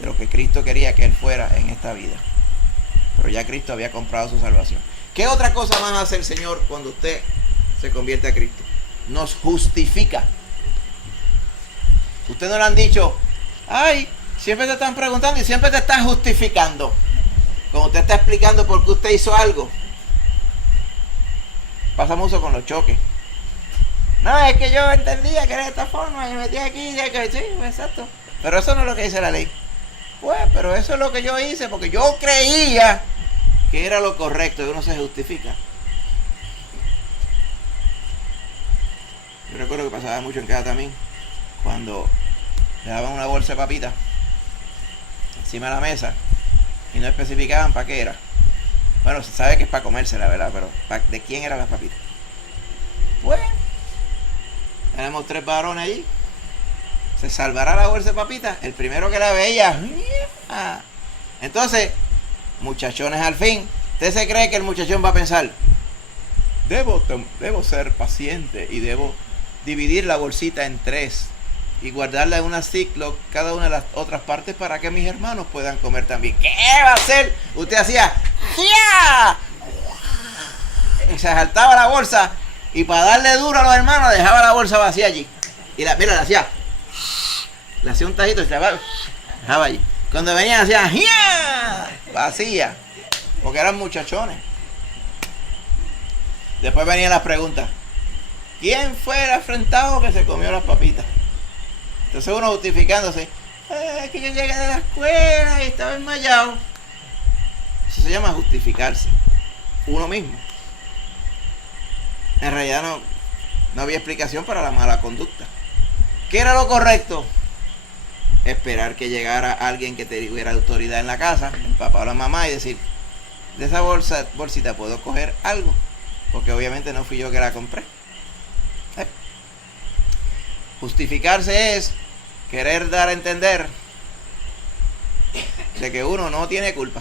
de lo que Cristo quería que él fuera en esta vida. Pero ya Cristo había comprado su salvación. ¿Qué otra cosa más hace el Señor cuando usted se convierte a Cristo? Nos justifica. Usted no le han dicho, ay, siempre te están preguntando y siempre te están justificando. Cuando usted está explicando por qué usted hizo algo. Pasa mucho con los choques. No, es que yo entendía que era de esta forma y me metí aquí y que sí, exacto. Pero eso no es lo que dice la ley. Pues, pero eso es lo que yo hice porque yo creía que era lo correcto y uno se justifica. Yo recuerdo que pasaba mucho en casa también cuando le daban una bolsa de papitas encima de la mesa y no especificaban para qué era. Bueno, se sabe que es para comérsela, ¿verdad? Pero ¿de quién eran las papitas? Pues tenemos 3 varones allí. Se salvará la bolsa de papitas el primero que la veía. Entonces, muchachones al fin, ¿usted se cree que el muchachón va a pensar? Debo ser paciente y debo dividir la bolsita en 3 y guardarla en una Ziploc cada una de las otras partes para que mis hermanos puedan comer también. ¿Qué va a hacer? Usted hacía ¡ya! Y se saltaba la bolsa y para darle duro a los hermanos dejaba la bolsa vacía allí. Y mira, le hacía un tajito y se la dejaba allí. Cuando venían hacían ¡ya! Vacía. Porque eran muchachones. Después venían las preguntas. ¿Quién fue el afrentado que se comió las papitas? Entonces uno justificándose. Es que yo llegué de la escuela y estaba enmayado. Eso se llama justificarse. Uno mismo. En realidad no había explicación para la mala conducta. ¿Qué era lo correcto? Esperar que llegara alguien que tuviera autoridad en la casa, el papá o la mamá, y decir, de esa bolsita puedo coger algo, porque obviamente no fui yo que la compré. Justificarse es querer dar a entender de que uno no tiene culpa.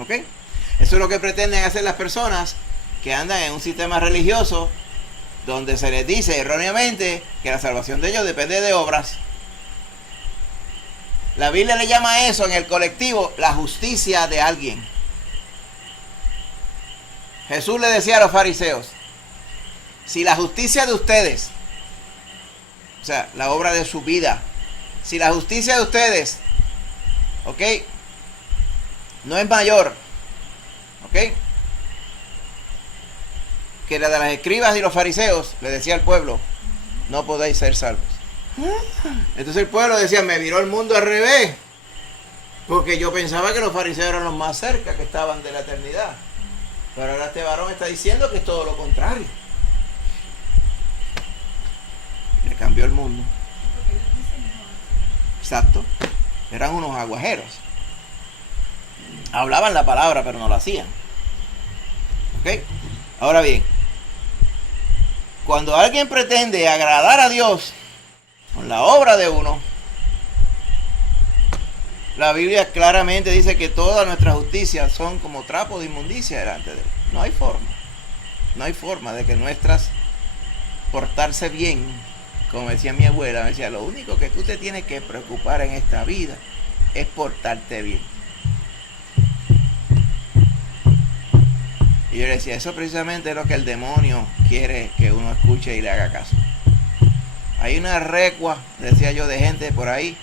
¿Ok? Eso es lo que pretenden hacer las personas que andan en un sistema religioso donde se les dice erróneamente que la salvación de ellos depende de obras. La Biblia le llama a eso en el colectivo la justicia de alguien. Jesús le decía a los fariseos, si la justicia de ustedes, o sea, la obra de su vida, si la justicia de ustedes, ¿ok?, no es mayor, ¿ok?, que la de las escribas y los fariseos, le decía al pueblo, no podéis ser salvos. Entonces el pueblo decía, me viró el mundo al revés, porque yo pensaba que los fariseos eran los más cerca, que estaban de la eternidad. Pero ahora este varón está diciendo que es todo lo contrario. Le cambió el mundo. Exacto. Eran unos aguajeros. Hablaban la palabra, pero no la hacían. ¿Ok? Ahora bien, cuando alguien pretende agradar a Dios con la obra de uno, la Biblia claramente dice que todas nuestras justicias son como trapos de inmundicia delante de Él. No hay forma. No hay forma de que nuestras portarse bien, como decía mi abuela, me decía, lo único que tú te tienes que preocupar en esta vida es portarte bien. Y yo le decía, eso precisamente es lo que el demonio quiere que uno escuche y le haga caso. Hay una recua, decía yo, de gente por ahí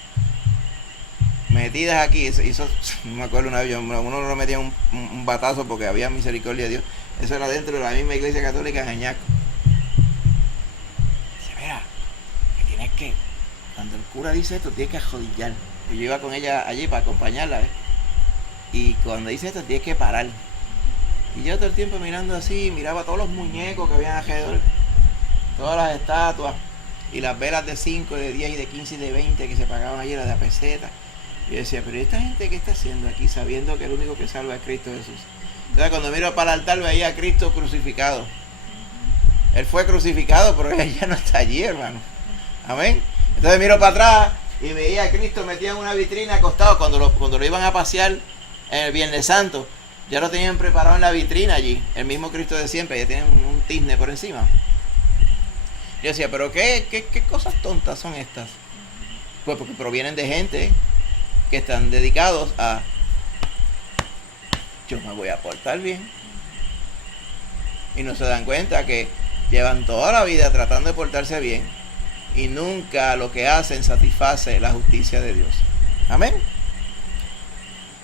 metidas aquí. Eso, no me acuerdo una vez, uno lo metía un batazo porque había misericordia de Dios. Eso era dentro de la misma iglesia católica en Añaco. Dice, mira, que tienes que, cuando el cura dice esto, tienes que arrodillar. Y yo iba con ella allí para acompañarla, ¿ves? Y cuando dice esto, tienes que parar. Y yo todo el tiempo mirando así, miraba todos los muñecos que habían alrededor, todas las estatuas y las velas de 5, de 10 y de 15 y de 20 que se pagaban allí, las de a peseta. Y yo decía, pero esta gente ¿qué está haciendo aquí sabiendo que el único que salva es Cristo Jesús? Entonces cuando miro para el altar veía a Cristo crucificado. Él fue crucificado, pero él ya no está allí, hermano. Amén. Entonces miro para atrás y veía a Cristo metido en una vitrina acostado cuando lo iban a pasear en el Viernes Santo. Ya lo tenían preparado en la vitrina allí, el mismo Cristo de siempre, ya tienen un tizne por encima. Yo decía, pero ¿qué cosas tontas son estas? Pues porque provienen de gente que están dedicados a yo me voy a portar bien. Y no se dan cuenta que llevan toda la vida tratando de portarse bien y nunca lo que hacen satisface la justicia de Dios. Amén.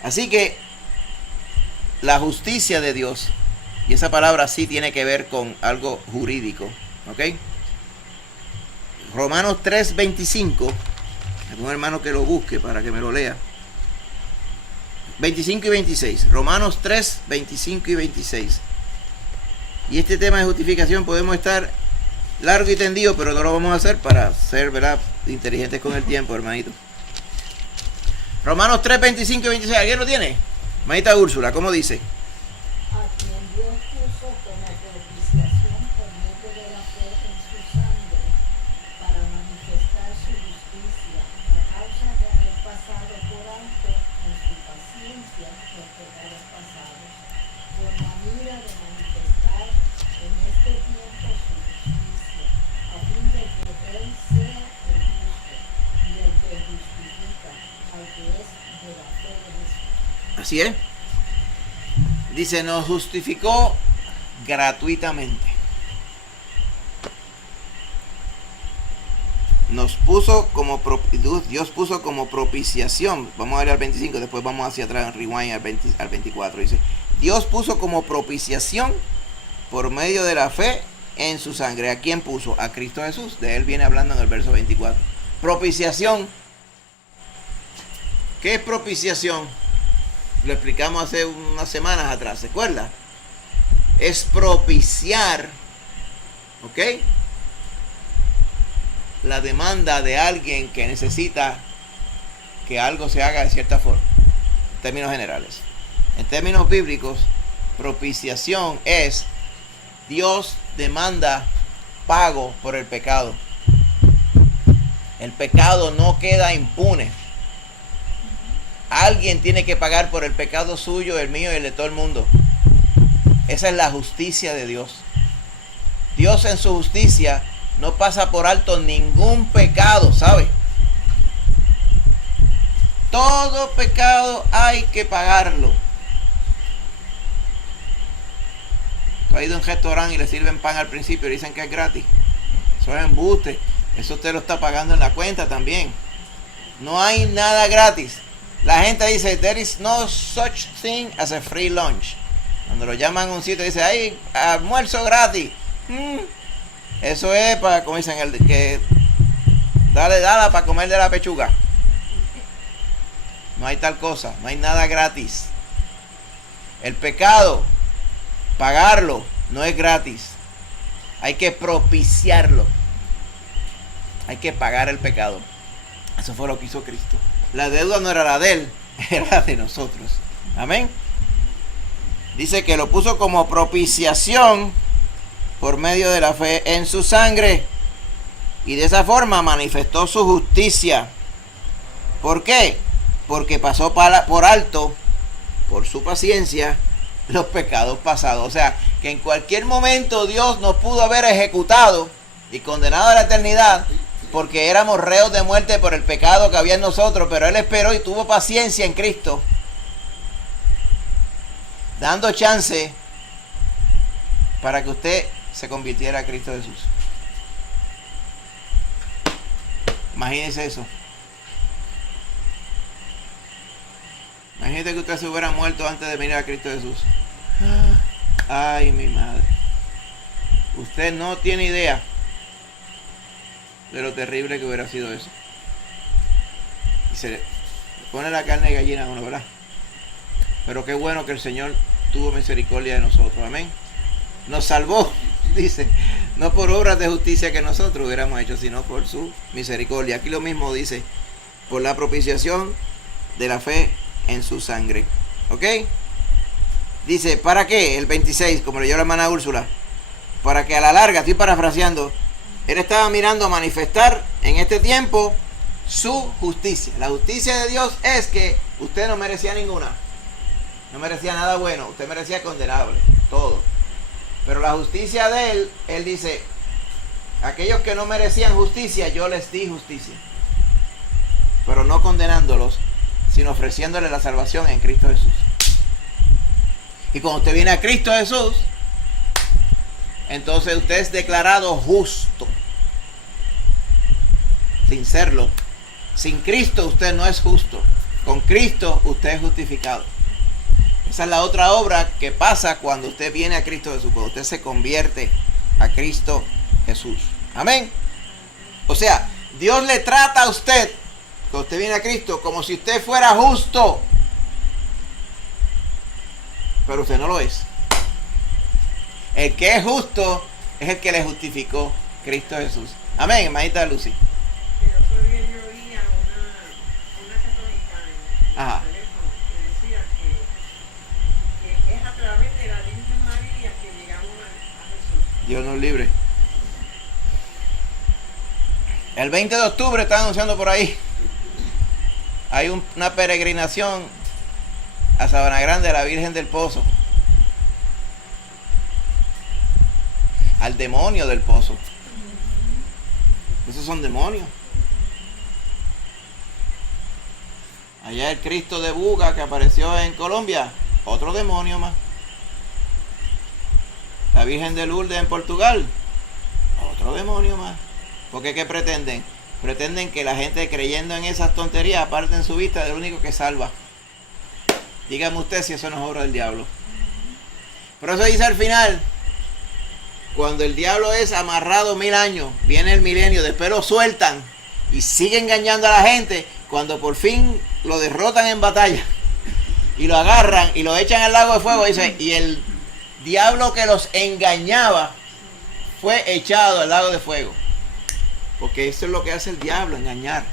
Así que la justicia de Dios, y esa palabra sí tiene que ver con algo jurídico, ¿ok? Romanos 3:25, algún hermano que lo busque para que me lo lea. 25 y 26, Romanos 3, 25 y 26. Y este tema de justificación podemos estar largo y tendido, pero no lo vamos a hacer para ser, ¿verdad?, inteligentes con el tiempo, hermanito. Romanos 3, 25 y 26, ¿alguien lo tiene? Hermanita Úrsula, ¿cómo dice? A quien Dios puso como propiciación por medio de la fe en su sangre, para manifestar su justicia, a causa de haber pasado por alto en su paciencia los pecados pasados, con la mira de manifestar en este tiempo su justicia, a fin de que Él sea el justo y el que justifica al que es de la fe de Jesús. Así es. Dice, nos justificó gratuitamente. Nos puso como Dios puso como propiciación. Vamos a ver al 25, después vamos hacia atrás, rewind al 24. Dice, Dios puso como propiciación por medio de la fe en su sangre. ¿A quién puso? A Cristo Jesús. De él viene hablando en el verso 24. Propiciación. ¿Qué es propiciación? Lo explicamos hace unas semanas atrás, ¿se acuerda? Es propiciar, ¿ok?, la demanda de alguien que necesita que algo se haga de cierta forma, en términos generales. En términos bíblicos, propiciación es Dios demanda pago por el pecado. El pecado no queda impune. Alguien tiene que pagar por el pecado suyo, el mío y el de todo el mundo. Esa es la justicia de Dios. Dios en su justicia no pasa por alto ningún pecado, ¿sabe? Todo pecado hay que pagarlo. Ha ido a un restaurante y le sirven pan al principio y dicen que es gratis. Eso es embuste. Eso usted lo está pagando en la cuenta también. No hay nada gratis. La gente dice, there is no such thing as a free lunch. Cuando lo llaman a un sitio, dice, hay almuerzo gratis. Eso es para, como dicen, el que dale para comer de la pechuga. No hay tal cosa, no hay nada gratis. El pecado, pagarlo, no es gratis. Hay que propiciarlo. Hay que pagar el pecado. Eso fue lo que hizo Cristo. La deuda no era la de él, era la de nosotros. Amén. Dice que lo puso como propiciación por medio de la fe en su sangre. Y de esa forma manifestó su justicia. ¿Por qué? Porque pasó por alto, por su paciencia, los pecados pasados. O sea, que en cualquier momento Dios nos pudo haber ejecutado y condenado a la eternidad, porque éramos reos de muerte por el pecado que había en nosotros, pero Él esperó y tuvo paciencia en Cristo, dando chance para que usted se convirtiera a Cristo Jesús. Imagínese eso. Imagínate que usted se hubiera muerto antes de venir a Cristo Jesús. Ay, mi madre. Usted no tiene idea de lo terrible que hubiera sido eso. Y se le pone la carne de gallina a uno, ¿verdad? Pero qué bueno que el Señor tuvo misericordia de nosotros. Amén. Nos salvó, dice, no por obras de justicia que nosotros hubiéramos hecho, sino por su misericordia. Aquí lo mismo dice, por la propiciación de la fe en su sangre. ¿Ok? Dice, ¿para qué? El 26, como leyó la hermana Úrsula. Para que a la larga, estoy parafraseando, Él estaba mirando a manifestar en este tiempo su justicia. La justicia de Dios es que usted no merecía ninguna. No merecía nada bueno. Usted merecía condenable. Todo. Pero la justicia de Él, Él dice, aquellos que no merecían justicia, yo les di justicia. Pero no condenándolos, sino ofreciéndoles la salvación en Cristo Jesús. Y cuando usted viene a Cristo Jesús, entonces usted es declarado justo. Sin serlo. Sin Cristo usted no es justo. Con Cristo usted es justificado. Esa es la otra obra que pasa cuando usted viene a Cristo Jesús, cuando usted se convierte a Cristo Jesús. Amén. O sea, Dios le trata a usted, cuando usted viene a Cristo, como si usted fuera justo. Pero usted no lo es. El que es justo es el que le justificó Cristo Jesús. Amén, hermanita Lucy. El otro día yo oí a una católica en Ajá. el teléfono que decía que es a través de la Virgen María que llegamos a Jesús. Dios nos libre. El 20 de octubre está anunciando por ahí. Hay una peregrinación a Sabana Grande, a la Virgen del Pozo. Al demonio del pozo. Esos son demonios. Allá el Cristo de Buga que apareció en Colombia. Otro demonio más. La Virgen de Lourdes en Portugal. Otro demonio más. Porque ¿qué pretenden? Pretenden que la gente creyendo en esas tonterías aparten su vista del único que salva. Dígame usted si eso no es obra del diablo. Pero eso dice al final. Cuando el diablo es amarrado 1000 años, viene el milenio, después lo sueltan y sigue engañando a la gente. Cuando por fin lo derrotan en batalla y lo agarran y lo echan al lago de fuego, dice, y el diablo que los engañaba fue echado al lago de fuego. Porque eso es lo que hace el diablo, engañar.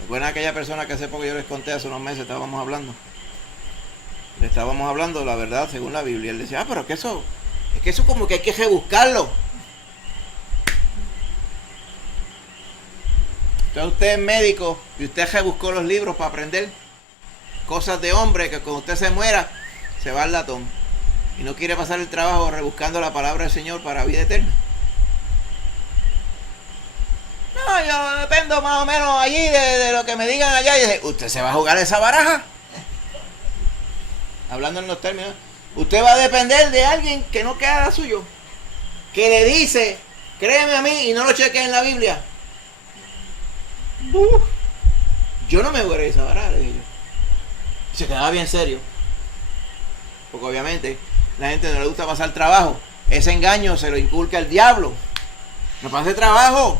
¿Recuerdan aquella persona que hace poco yo les conté, hace unos meses estábamos hablando? Le estábamos hablando la verdad según la Biblia. Él decía, pero que eso, es que eso como que hay que rebuscarlo. Entonces usted es médico y usted rebuscó los libros para aprender cosas de hombre que cuando usted se muera se va al latón. Y no quiere pasar el trabajo rebuscando la palabra del Señor para vida eterna. No, yo dependo más o menos allí de lo que me digan allá. Y dice, ¿usted se va a jugar esa baraja? Hablando en los términos, usted va a depender de alguien que no queda suyo, que le dice, créeme a mí y no lo cheque en la Biblia. Yo no me voy a esa baraja, le dije yo. Y se quedaba bien serio. Porque obviamente la gente no le gusta pasar trabajo. Ese engaño se lo inculca el diablo. No pase trabajo.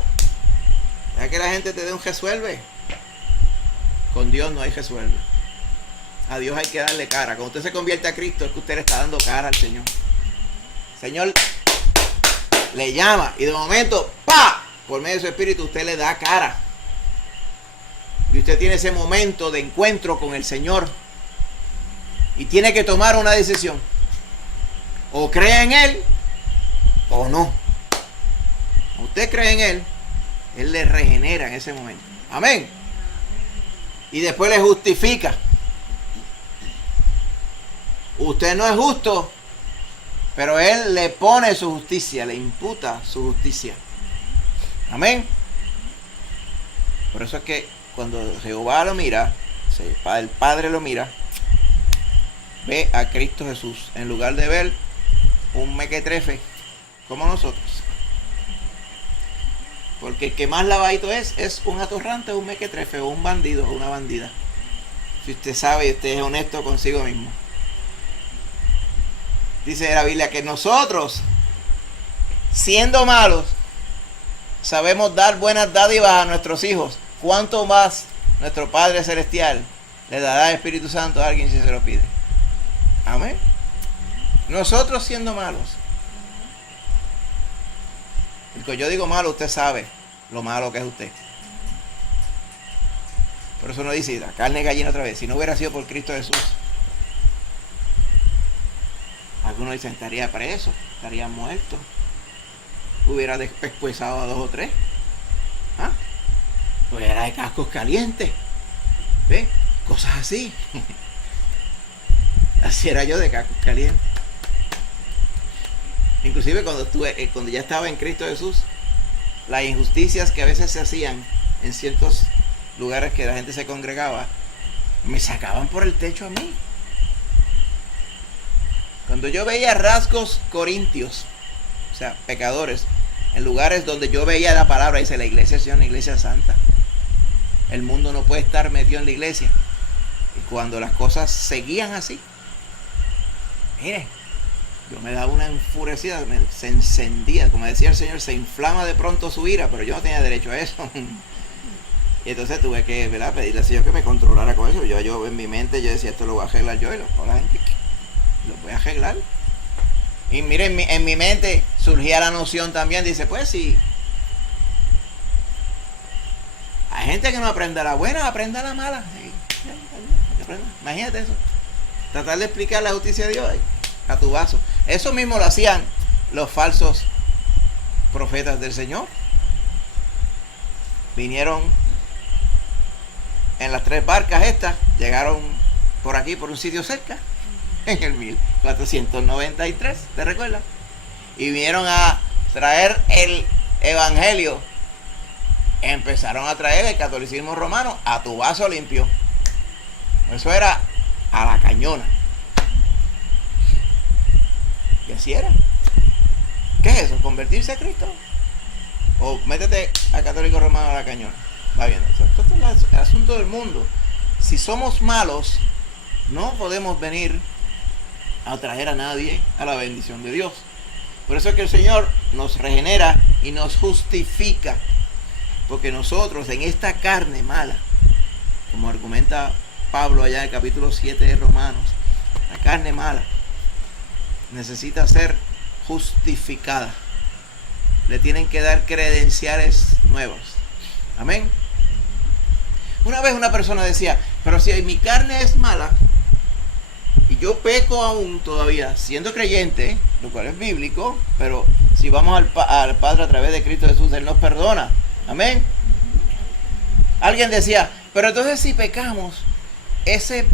Deja que la gente te dé un resuelve. Con Dios no hay resuelve. A Dios hay que darle cara. Cuando usted se convierte a Cristo es que usted le está dando cara al Señor. El Señor le llama y de momento, ¡pa! Por medio de su espíritu usted le da cara. Y usted tiene ese momento de encuentro con el Señor. Y tiene que tomar una decisión. O cree en Él o no. Usted cree en Él, Él le regenera en ese momento. Amén. Y después le justifica. Usted no es justo, pero Él le pone su justicia, le imputa su justicia. Amén. Por eso es que cuando Jehová lo mira, el Padre lo mira, ve a Cristo Jesús en lugar de ver un mequetrefe como nosotros. Porque el que más lavadito es un atorrante, un mequetrefe, o un bandido, o una bandida. Si usted sabe y usted es honesto consigo mismo. Dice la Biblia que nosotros, siendo malos, sabemos dar buenas dádivas a nuestros hijos. ¿Cuánto más nuestro Padre Celestial le dará el Espíritu Santo a alguien si se lo pide? Amén. Nosotros siendo malos. Y cuando yo digo malo, usted sabe lo malo que es usted. Por eso no dice la carne de gallina otra vez. Si no hubiera sido por Cristo Jesús, algunos dicen estaría preso, estaría muerto, hubiera despescuezado a 2 o 3, ¿ah? Pues era de cascos calientes, ¿ve? Cosas así. Así era yo, de cascos calientes. Inclusive cuando ya estaba en Cristo Jesús, las injusticias que a veces se hacían en ciertos lugares que la gente se congregaba, me sacaban por el techo a mí. Cuando yo veía rasgos corintios, o sea, pecadores, en lugares donde yo veía la palabra, dice la iglesia es una iglesia santa. El mundo no puede estar metido en la iglesia. Y cuando las cosas seguían así, mire, yo me daba una enfurecida, se encendía, como decía el Señor, se inflama de pronto su ira, pero yo no tenía derecho a eso. Y entonces tuve que, ¿verdad?, pedirle al Señor que me controlara con eso. Yo en mi mente, yo decía, esto lo voy a arreglar yo, y la gente lo voy a arreglar. Y miren, en mi mente surgía la noción también, dice, pues sí, hay gente que no aprende a la buena, aprende a la mala. Imagínate eso. Tratar de explicar la justicia de Dios a tu vaso. Eso mismo lo hacían los falsos profetas del Señor. Vinieron en las 3 barcas estas, llegaron por aquí, por un sitio cerca, en el 1493, ¿te recuerdas? Y vinieron a traer el evangelio. Empezaron a traer el catolicismo romano a tu vaso limpio. Eso era a la cañona. Y así era. ¿Qué es eso? ¿Convertirse a Cristo? O métete al católico romano a la cañona. Va viendo. Esto es el asunto del mundo. Si somos malos, no podemos venir a traer a nadie a la bendición de Dios. Por eso es que el Señor nos regenera y nos justifica. Porque nosotros en esta carne mala, como argumenta Pablo allá en el capítulo 7 de Romanos, la carne mala necesita ser justificada. Le tienen que dar credenciales nuevas. Amén. Una vez una persona decía, pero si mi carne es mala y yo peco aún todavía siendo creyente, lo cual es bíblico, pero si vamos al Padre a través de Cristo Jesús, Él nos perdona. Amén. Alguien decía, pero entonces si pecamos, ese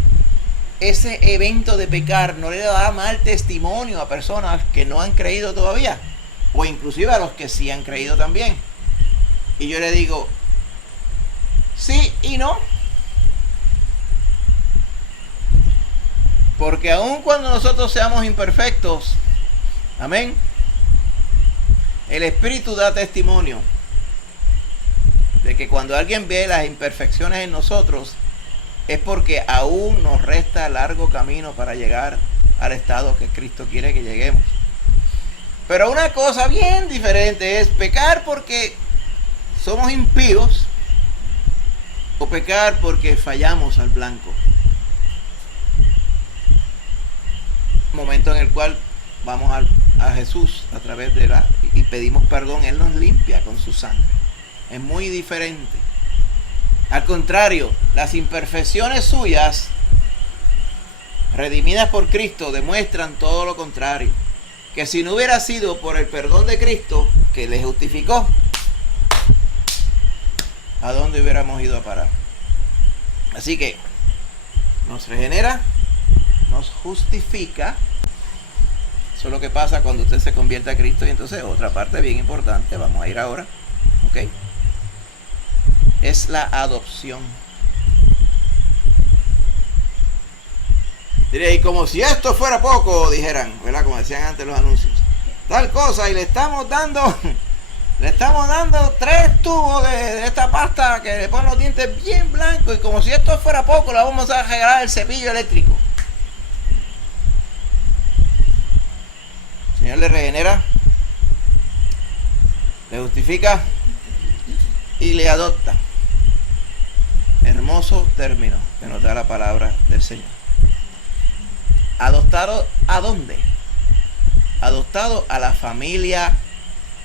evento de pecar no le da mal testimonio a personas que no han creído todavía, o inclusive a los que sí han creído también. Y yo le digo, sí y no. Porque aun cuando nosotros seamos imperfectos, amén, el Espíritu da testimonio de que cuando alguien ve las imperfecciones en nosotros, es porque aún nos resta largo camino para llegar al estado que Cristo quiere que lleguemos. Pero una cosa bien diferente es pecar porque somos impíos o pecar porque fallamos al blanco. Momento en el cual vamos a Jesús a través de y pedimos perdón, Él nos limpia con su sangre. Es muy diferente. Al contrario, las imperfecciones suyas, redimidas por Cristo, demuestran todo lo contrario. Que si no hubiera sido por el perdón de Cristo, que le justificó, ¿a dónde hubiéramos ido a parar? Así que nos regenera, nos justifica. Eso es lo que pasa cuando usted se convierte a Cristo. Y entonces otra parte bien importante, vamos a ir ahora, ¿ok? Es la adopción. Diré, y como si esto fuera poco, dijeran, ¿verdad? Como decían antes los anuncios, tal cosa, y le estamos dando 3 tubos de esta pasta que le ponen los dientes bien blancos, y como si esto fuera poco, le vamos a regalar el cepillo eléctrico. El Señor le regenera, le justifica y le adopta. Hermoso término que nos da la palabra del Señor. ¿Adoptado a dónde? Adoptado a la familia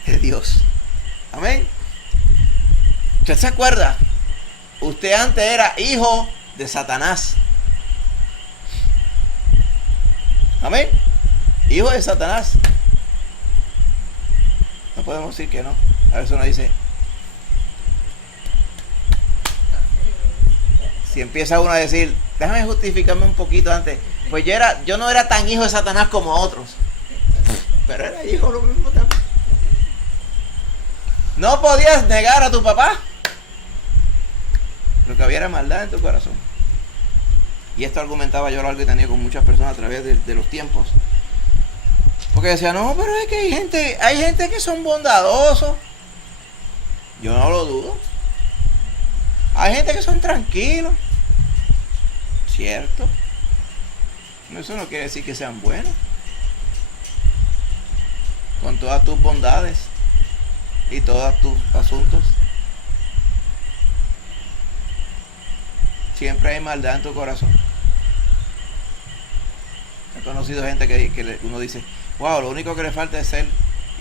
de Dios. Amén. ¿Usted se acuerda? Usted antes era hijo de Satanás. Amén. Hijo de Satanás. No podemos decir que no. A veces uno dice, si empieza uno a decir, déjame justificarme un poquito antes, pues yo no era tan hijo de Satanás como otros, pero era hijo lo mismo también. No podías negar a tu papá. Lo que había era maldad en tu corazón. Y esto argumentaba yo a lo largo y tendido con muchas personas a través de los tiempos. Porque decía, no, pero es que hay gente que son bondadosos. Yo no lo dudo. Hay gente que son tranquilos. Cierto. Eso no quiere decir que sean buenos. Con todas tus bondades y todos tus asuntos. Siempre hay maldad en tu corazón. He conocido gente que uno dice, wow, lo único que le falta es ser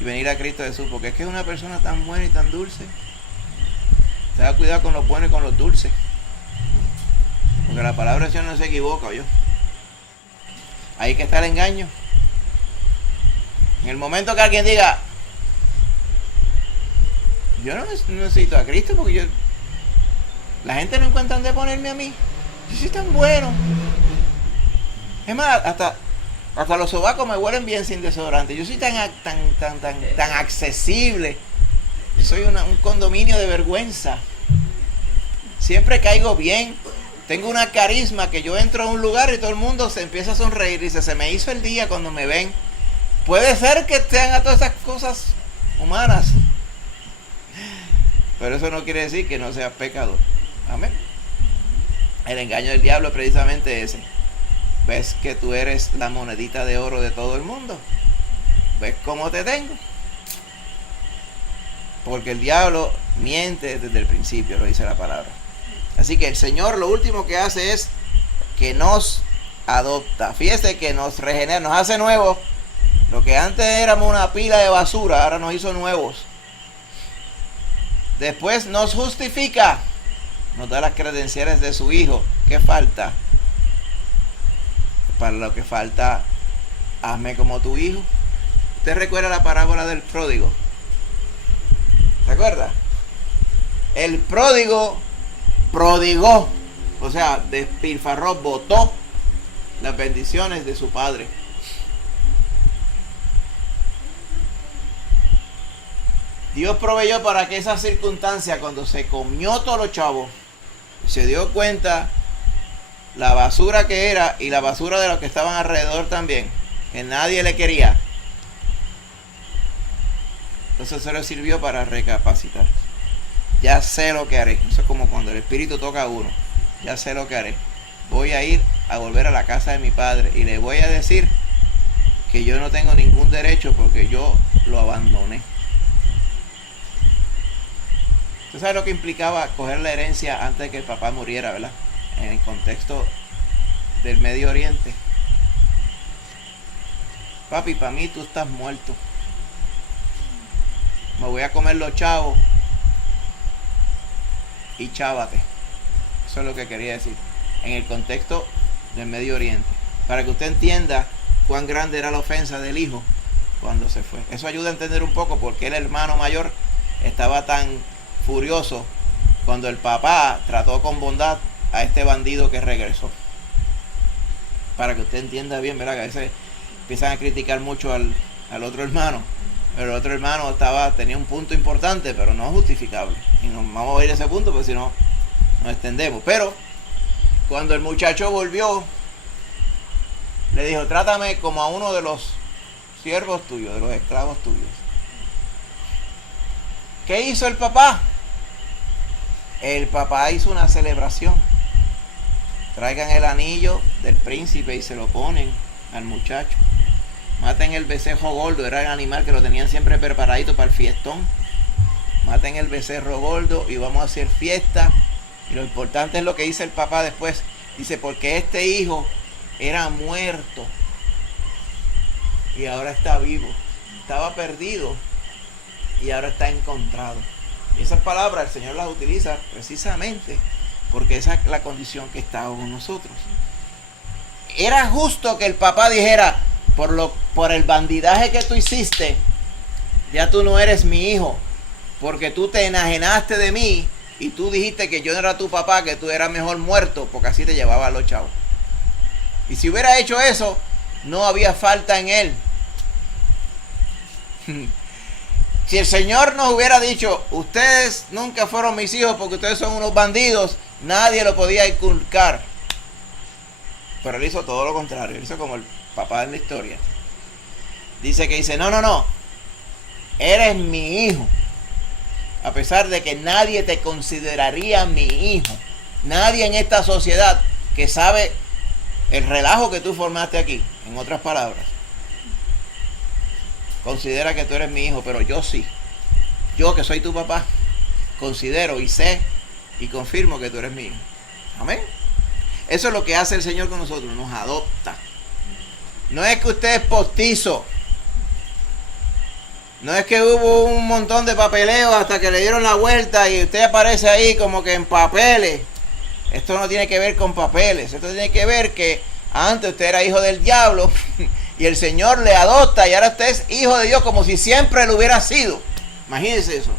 y venir a Cristo Jesús, porque es que es una persona tan buena y tan dulce. Te da cuidado con los buenos y con los dulces, porque la palabra del Señor no se equivoca, ¿oyó? Ahí que está el engaño. En el momento que alguien diga, yo no necesito a Cristo porque la gente no encuentra dónde ponerme a mí. Yo soy tan bueno. Es más, hasta los sobacos me huelen bien sin desodorante. Yo soy tan accesible. Yo soy un condominio de vergüenza. Siempre caigo bien. Tengo una carisma que yo entro a un lugar y todo el mundo se empieza a sonreír y dice, se me hizo el día cuando me ven. Puede ser que estén a todas esas cosas humanas, pero eso no quiere decir que no seas pecador. Amén. El engaño del diablo es precisamente ese. ¿Ves que tú eres la monedita de oro de todo el mundo? ¿Ves cómo te tengo? Porque el diablo miente desde el principio, lo dice la palabra. Así que el Señor lo último que hace es que nos adopta. Fíjese que nos regenera, nos hace nuevos. Lo que antes éramos una pila de basura, ahora nos hizo nuevos. Después nos justifica. Nos da las credenciales de su Hijo. ¿Qué falta? Para lo que falta, hazme como tu hijo. ¿Usted recuerda la parábola del pródigo? ¿Se acuerda? El pródigo prodigó, o sea, despilfarró, botó las bendiciones de su padre. Dios proveyó para que esa circunstancia, cuando se comió todos los chavos, se dio cuenta la basura que era y la basura de los que estaban alrededor también, que nadie le quería. Entonces se le sirvió para recapacitar. Ya sé lo que haré. Eso es como cuando el Espíritu toca a uno. Ya sé lo que haré. Voy a ir a volver a la casa de mi padre y le voy a decir que yo no tengo ningún derecho porque yo lo abandoné. ¿Tú sabes lo que implicaba coger la herencia antes de que el papá muriera, verdad? En el contexto del Medio Oriente. Papi, para mí tú estás muerto. Me voy a comer los chavos y chávate. Eso es lo que quería decir en el contexto del Medio Oriente, para que usted entienda cuán grande era la ofensa del hijo cuando se fue. Eso ayuda a entender un poco por qué el hermano mayor estaba tan furioso cuando el papá trató con bondad a este bandido que regresó. Para que usted entienda bien, ¿verdad? Que a veces empiezan a criticar mucho al otro hermano, pero el otro hermano tenía un punto importante, pero no justificable. Y nos vamos a ir a ese punto porque si no nos extendemos. Pero cuando el muchacho volvió, le dijo, trátame como a uno de los siervos tuyos, de los esclavos tuyos. ¿Qué hizo el papá? El papá hizo una celebración. Traigan el anillo del príncipe y se lo ponen al muchacho. Maten el becerro gordo, era el animal que lo tenían siempre preparadito para el fiestón. Maten el becerro gordo y vamos a hacer fiesta. Y lo importante es lo que dice el papá después. Dice, porque este hijo era muerto y ahora está vivo. Estaba perdido y ahora está encontrado. Y esas palabras el Señor las utiliza precisamente porque esa es la condición que está con nosotros. Era justo que el papá dijera, por el bandidaje que tú hiciste, ya tú no eres mi hijo, porque tú te enajenaste de mí y tú dijiste que yo no era tu papá, que tú eras mejor muerto, porque así te llevaba a los chavos. Y si hubiera hecho eso, no había falta en él. Si el Señor nos hubiera dicho, ustedes nunca fueron mis hijos porque ustedes son unos bandidos, nadie lo podía inculcar. Pero él hizo todo lo contrario, él hizo como el papá en la historia. dice, no, eres mi hijo. A pesar de que nadie te consideraría mi hijo. Nadie en esta sociedad que sabe el relajo que tú formaste aquí. En otras palabras, considera que tú eres mi hijo, pero yo sí. Yo que soy tu papá, considero y sé y confirmo que tú eres mi hijo. Amén. Eso es lo que hace el Señor con nosotros, nos adopta. No es que usted es postizo. No es que hubo un montón de papeleo hasta que le dieron la vuelta y usted aparece ahí como que en papeles. Esto no tiene que ver con papeles. Esto tiene que ver que antes usted era hijo del diablo y el Señor le adopta y ahora usted es hijo de Dios como si siempre lo hubiera sido. Imagínense eso.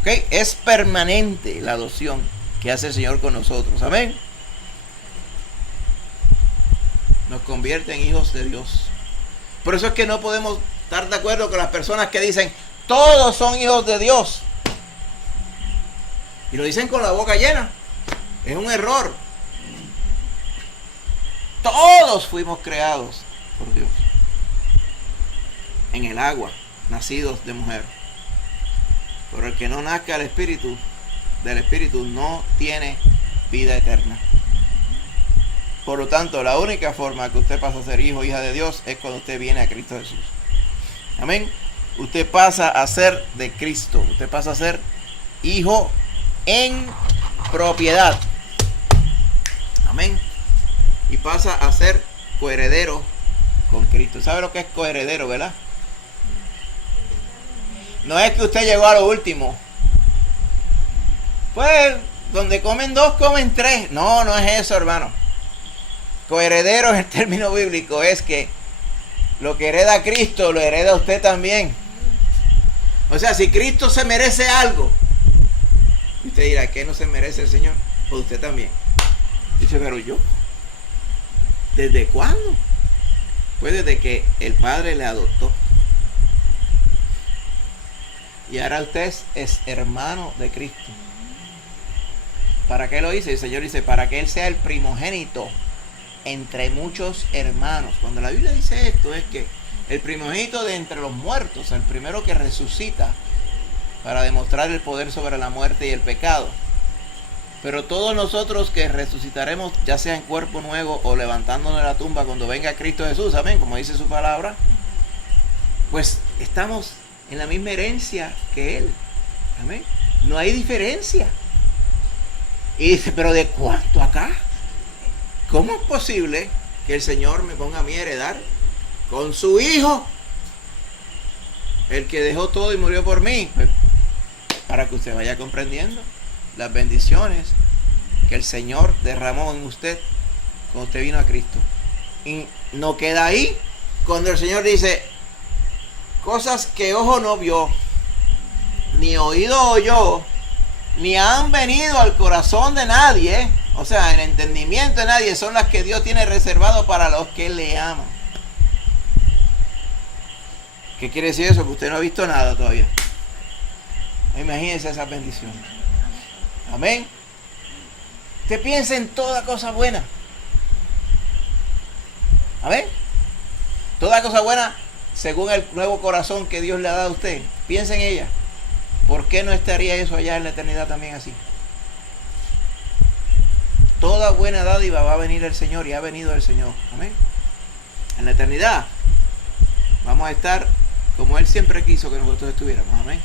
¿Ok? Es permanente la adopción que hace el Señor con nosotros. Amén. Nos convierte en hijos de Dios. Por eso es que no podemos estar de acuerdo con las personas que dicen todos son hijos de Dios. Y lo dicen con la boca llena. Es un error. Todos fuimos creados por Dios. En el agua, nacidos de mujer. Pero el que no nazca del Espíritu no tiene vida eterna. Por lo tanto, la única forma que usted pasa a ser hijo o hija de Dios es cuando usted viene a Cristo Jesús. Amén. Usted pasa a ser de Cristo. Usted pasa a ser hijo en propiedad. Amén. Y pasa a ser coheredero con Cristo. ¿Sabe lo que es coheredero, verdad? No es que usted llegó a lo último. Pues, donde comen dos, comen tres. No, no es eso, hermano. Coheredero en el término bíblico es que lo que hereda Cristo, lo hereda usted también. O sea, si Cristo se merece algo, usted dirá, ¿qué no se merece el Señor? Pues usted también. Dice, pero yo, ¿desde cuándo? Pues desde que el Padre le adoptó. Y ahora usted es hermano de Cristo. ¿Para qué lo dice? El Señor dice, para que Él sea el primogénito entre muchos hermanos. Cuando la Biblia dice esto, es que el primogénito de entre los muertos, el primero que resucita para demostrar el poder sobre la muerte y el pecado. Pero todos nosotros que resucitaremos, ya sea en cuerpo nuevo o levantándonos de la tumba cuando venga Cristo Jesús, amén, como dice su palabra, pues estamos en la misma herencia que Él. Amén. No hay diferencia. Y dice, pero ¿de cuánto acá? ¿Cómo es posible que el Señor me ponga a mí a heredar con su Hijo, el que dejó todo y murió por mí? Pues, para que usted vaya comprendiendo las bendiciones que el Señor derramó en usted cuando usted vino a Cristo. Y no queda ahí. Cuando el Señor dice, cosas que ojo no vio, ni oído oyó, ni han venido al corazón de nadie, o sea, el entendimiento de nadie, son las que Dios tiene reservado para los que le aman. ¿Qué quiere decir eso? Que usted no ha visto nada todavía. Imagínense esas bendiciones. Amén. Usted piensa en toda cosa buena. Amén. Toda cosa buena según el nuevo corazón que Dios le ha dado a usted. Piensa en ella. ¿Por qué no estaría eso allá en la eternidad también así? Toda buena dádiva va a venir el Señor y ha venido el Señor. Amén. En la eternidad vamos a estar como Él siempre quiso que nosotros estuviéramos. Amén.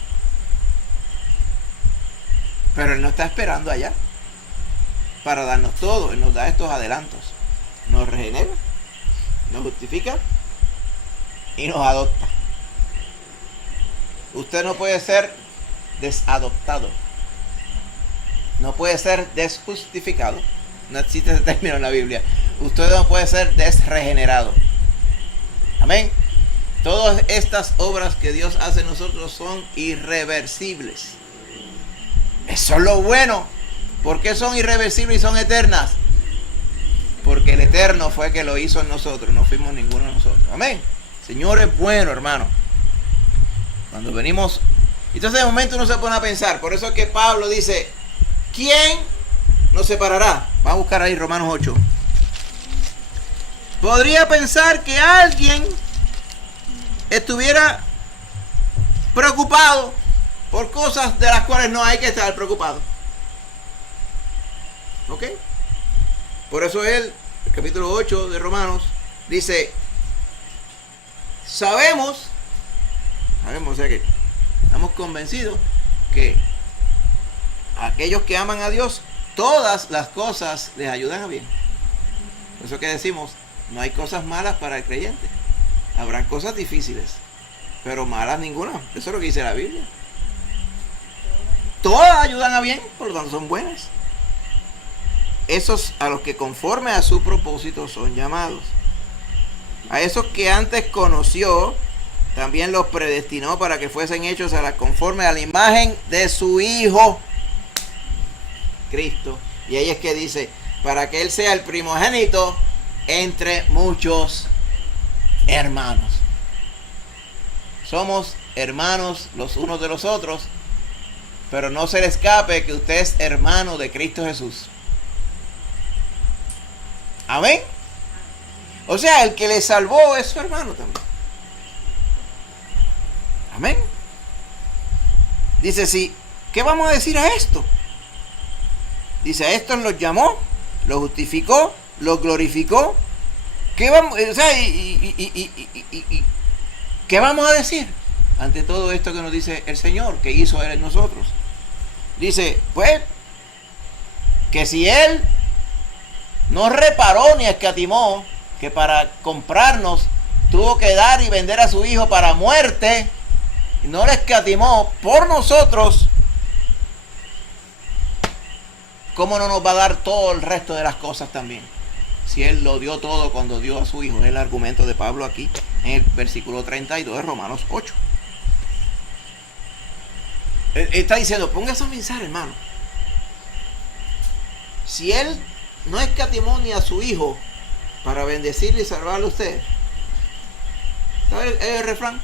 Pero Él no está esperando allá para darnos todo. Él nos da estos adelantos. Nos regenera, nos justifica y nos adopta. Usted no puede ser desadoptado. No puede ser desjustificado. No existe ese término en la Biblia. Usted no puede ser desregenerado. Amén. Todas estas obras que Dios hace en nosotros son irreversibles. Eso es lo bueno. ¿Por qué son irreversibles y son eternas? Porque el Eterno fue que lo hizo en nosotros. No fuimos ninguno de nosotros. Amén. Señor es bueno, hermano. Cuando venimos... Entonces de momento uno se pone a pensar. Por eso es que Pablo dice, ¿quién nos separará? Vamos a buscar ahí Romanos 8. podría pensar que alguien estuviera preocupado por cosas de las cuales no hay que estar preocupado. ¿Ok? Por eso el capítulo 8 de Romanos dice, sabemos, o sea que estamos convencidos que a aquellos que aman a Dios, todas las cosas les ayudan a bien. Por eso que decimos, no hay cosas malas para el creyente. Habrán cosas difíciles, pero malas ninguna. Eso es lo que dice la Biblia. Todas ayudan a bien, por lo tanto son buenas. Esos a los que conforme a su propósito son llamados. A esos que antes conoció, también los predestinó para que fuesen hechos conforme a la imagen de su Hijo, Cristo. Y ahí es que dice, para que Él sea el primogénito entre muchos hermanos. Somos hermanos los unos de los otros, pero no se le escape que usted es hermano de Cristo Jesús. Amén. O sea, el que le salvó es su hermano también. Amén. Dice, sí, ¿qué vamos a decir a esto? Dice, a estos los llamó, los justificó, los glorificó. ¿Qué vamos, o sea, ¿qué vamos a decir ante todo esto que nos dice el Señor, que hizo Él en nosotros? Dice, pues, que si Él no reparó ni escatimó, que para comprarnos tuvo que dar y vender a su Hijo para muerte, y no le escatimó por nosotros, ¿cómo no nos va a dar todo el resto de las cosas también? Si Él lo dio todo cuando dio a su Hijo. Es el argumento de Pablo aquí en el versículo 32 de Romanos 8. Él está diciendo, póngase a pensar, hermano. Si Él no escatimó ni a su Hijo para bendecirle y salvarle a usted, ¿sabe el refrán?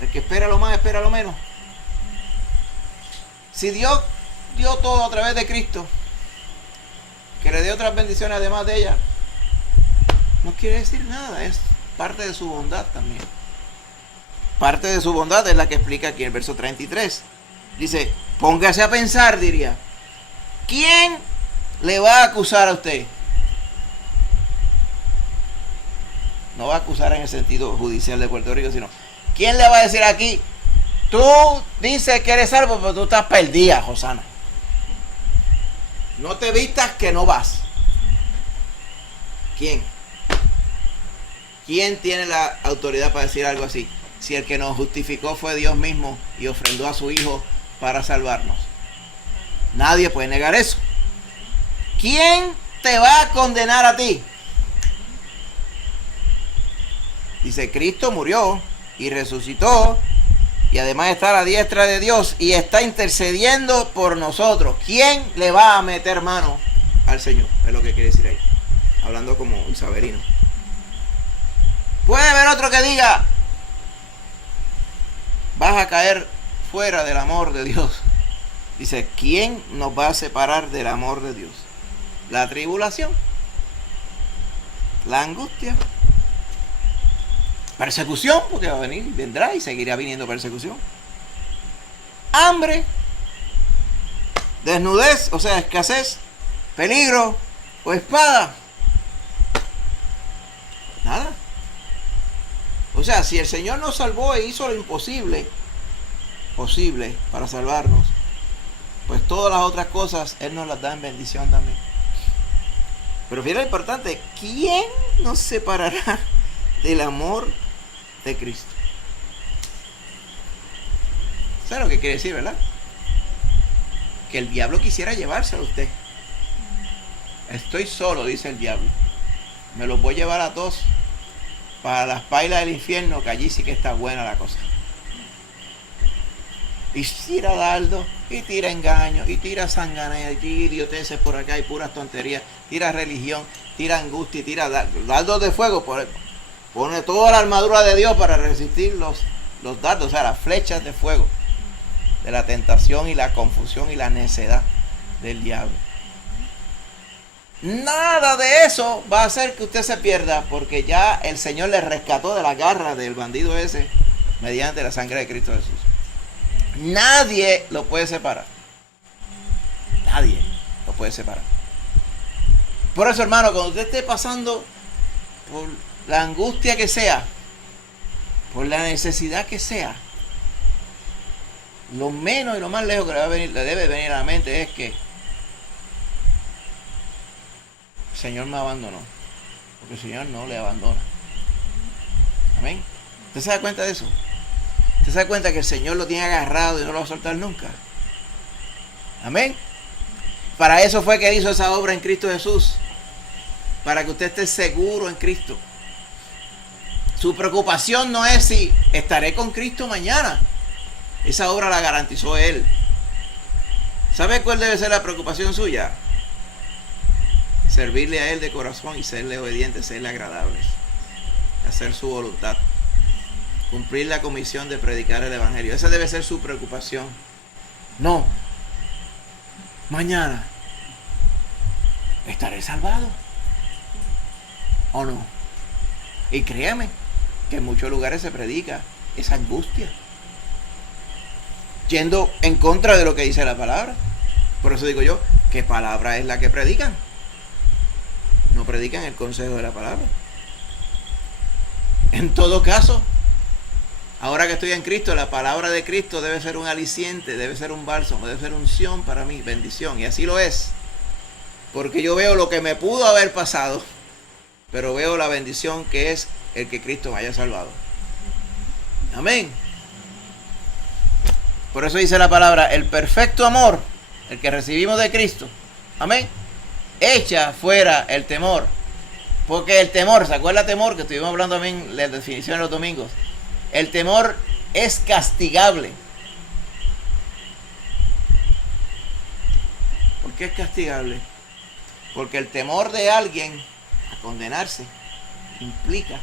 El que espera lo más, espera lo menos. Si Dios dio todo a través de Cristo, que le dé otras bendiciones además de ella, no quiere decir nada. Es parte de su bondad también. Parte de su bondad es la que explica aquí el verso 33. Dice, póngase a pensar, diría, ¿quién le va a acusar a usted? No va a acusar en el sentido judicial de Puerto Rico, sino, ¿quién le va a decir aquí? Tú dices que eres salvo, pero tú estás perdida, Josana. No te vistas que no vas. ¿Quién? ¿Quién tiene la autoridad para decir algo así? Si el que nos justificó fue Dios mismo y ofrendó a su Hijo para salvarnos. Nadie puede negar eso. ¿Quién te va a condenar a ti? Dice, Cristo murió y resucitó y además está a la diestra de Dios y está intercediendo por nosotros. ¿Quién le va a meter mano al Señor? Es lo que quiere decir ahí, hablando como Isabelino. Puede haber otro que diga, vas a caer fuera del amor de Dios. Dice, ¿quién nos va a separar del amor de Dios? La tribulación, la angustia, persecución, porque va a venir, vendrá y seguirá viniendo persecución, hambre, desnudez, o sea, escasez, peligro o espada. Nada. O sea, si el Señor nos salvó e hizo lo imposible posible para salvarnos, pues todas las otras cosas Él nos las da en bendición también. Pero fíjate lo importante, ¿quién nos separará del amor de Cristo? ¿Sabes lo que quiere decir, verdad? Que el diablo quisiera llevárselo a usted. Estoy solo, dice el diablo. Me los voy a llevar a todos para las pailas del infierno, que allí sí que está buena la cosa. Y tira dardo, y tira engaño, y tira sanganea, y tira idioteces por acá, y puras tonterías, tira religión, tira angustia, y tira dardos de fuego. Pone toda la armadura de Dios para resistir los dardos, o sea, las flechas de fuego de la tentación y la confusión y la necedad del diablo. nada de eso va a hacer que usted se pierda, porque ya el Señor le rescató de la garra del bandido ese mediante la sangre de Cristo Jesús. Nadie lo puede separar. Nadie lo puede separar. Por eso, hermano, cuando usted esté pasando por la angustia que sea, por la necesidad que sea, lo menos y lo más lejos que le debe venir a la mente es que el Señor me abandonó, porque el Señor no le abandona. Amén. ¿Usted se da cuenta de eso? ¿Usted se da cuenta que el Señor lo tiene agarrado y no lo va a soltar nunca? Amén. Para eso fue que Él hizo esa obra en Cristo Jesús, para que usted esté seguro en Cristo. Su preocupación no es si estaré con Cristo mañana. Esa obra la garantizó Él. ¿Sabe cuál debe ser la preocupación suya? Servirle a Él de corazón y serle obedientes, serle agradables, hacer su voluntad, cumplir la comisión de predicar el Evangelio. Esa debe ser su preocupación. No, mañana ¿estaré salvado o no? Y créame que en muchos lugares se predica esa angustia, yendo en contra de lo que dice la palabra. Por eso digo yo, ¿qué palabra es la que predican? No predican el consejo de la palabra. En todo caso, ahora que estoy en Cristo, la palabra de Cristo debe ser un aliciente, debe ser un bálsamo, debe ser unción para mí, bendición. Y así lo es. Porque yo veo lo que me pudo haber pasado, pero veo la bendición que es el que Cristo me haya salvado. Amén. Por eso dice la palabra, el perfecto amor, el que recibimos de Cristo, amén, echa fuera el temor. Porque el temor, ¿se acuerda el temor que estuvimos hablando también en la definición de los domingos? El temor es castigable. ¿Por qué es castigable? Porque el temor de alguien a condenarse implica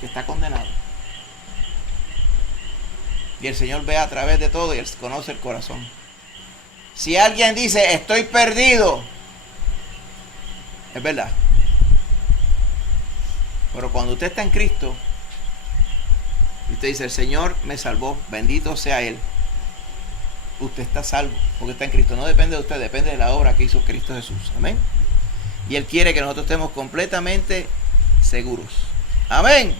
que está condenado. Y el Señor ve a través de todo y Él conoce el corazón. Si alguien dice, estoy perdido, es verdad. Pero cuando usted está en Cristo, y usted dice, el Señor me salvó, bendito sea Él, usted está salvo, porque está en Cristo. No depende de usted, depende de la obra que hizo Cristo Jesús. Amén. Y Él quiere que nosotros estemos completamente seguros. Amén.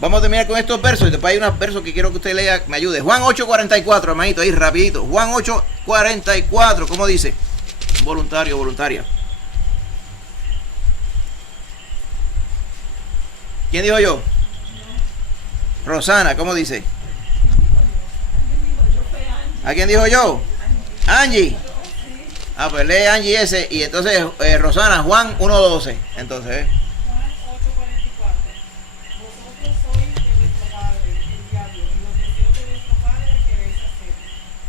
Vamos a terminar con estos versos y después hay unos versos que quiero que usted lea, me ayude. Juan 8:44, hermanito, ahí rapidito. Juan 8:44, ¿cómo dice? Voluntario, voluntaria. ¿Quién dijo yo? Rosana, ¿cómo dice? ¿A quién dijo yo? Angie. Ah, pues lee Angie ese y entonces Rosana, Juan 1:12. Entonces, Juan 8:44. Vosotros sois de vuestro padre, el diablo, y los deseos de vuestro padre queréis hacer.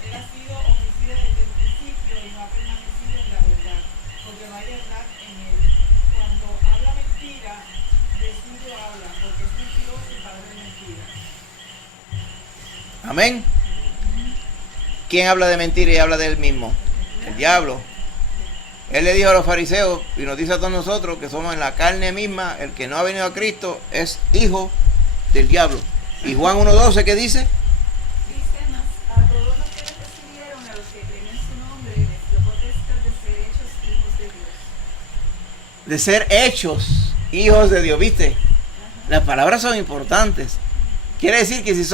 Él ha sido homicida desde el principio y no ha permanecido en la verdad, porque no hay verdad en él. Cuando habla mentira, de suyo habla, porque es mentiroso y padre de mentira. amén. ¿Quién habla de mentira y habla de él mismo? El diablo. Él le dijo a los fariseos y nos dice a todos nosotros que somos en la carne misma, el que no ha venido a Cristo es hijo del diablo. Y Juan 1:12, ¿qué dice? Dice más, a todos los que le recibieron, a los que creen en su nombre, les dio potestad de ser hechos hijos de Dios. De ser hechos hijos de Dios, ¿viste? Las palabras son importantes. Quiere decir que si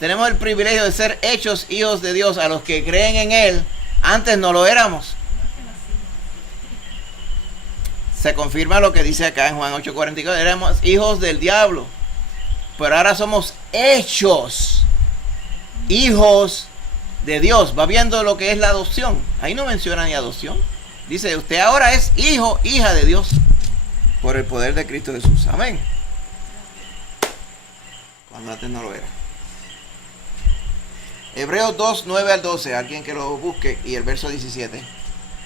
tenemos el privilegio de ser hechos hijos de Dios a los que creen en Él, antes no lo éramos. Se confirma lo que dice acá en Juan 8:44, éramos hijos del diablo, pero ahora somos hechos hijos de Dios. Va viendo lo que es la adopción. Ahí no menciona ni adopción. Dice, usted ahora es hijo, hija de Dios, por el poder de Cristo Jesús. Amén. Cuando antes no lo era. Hebreos 2:9-12, alguien que lo busque, y el verso 17,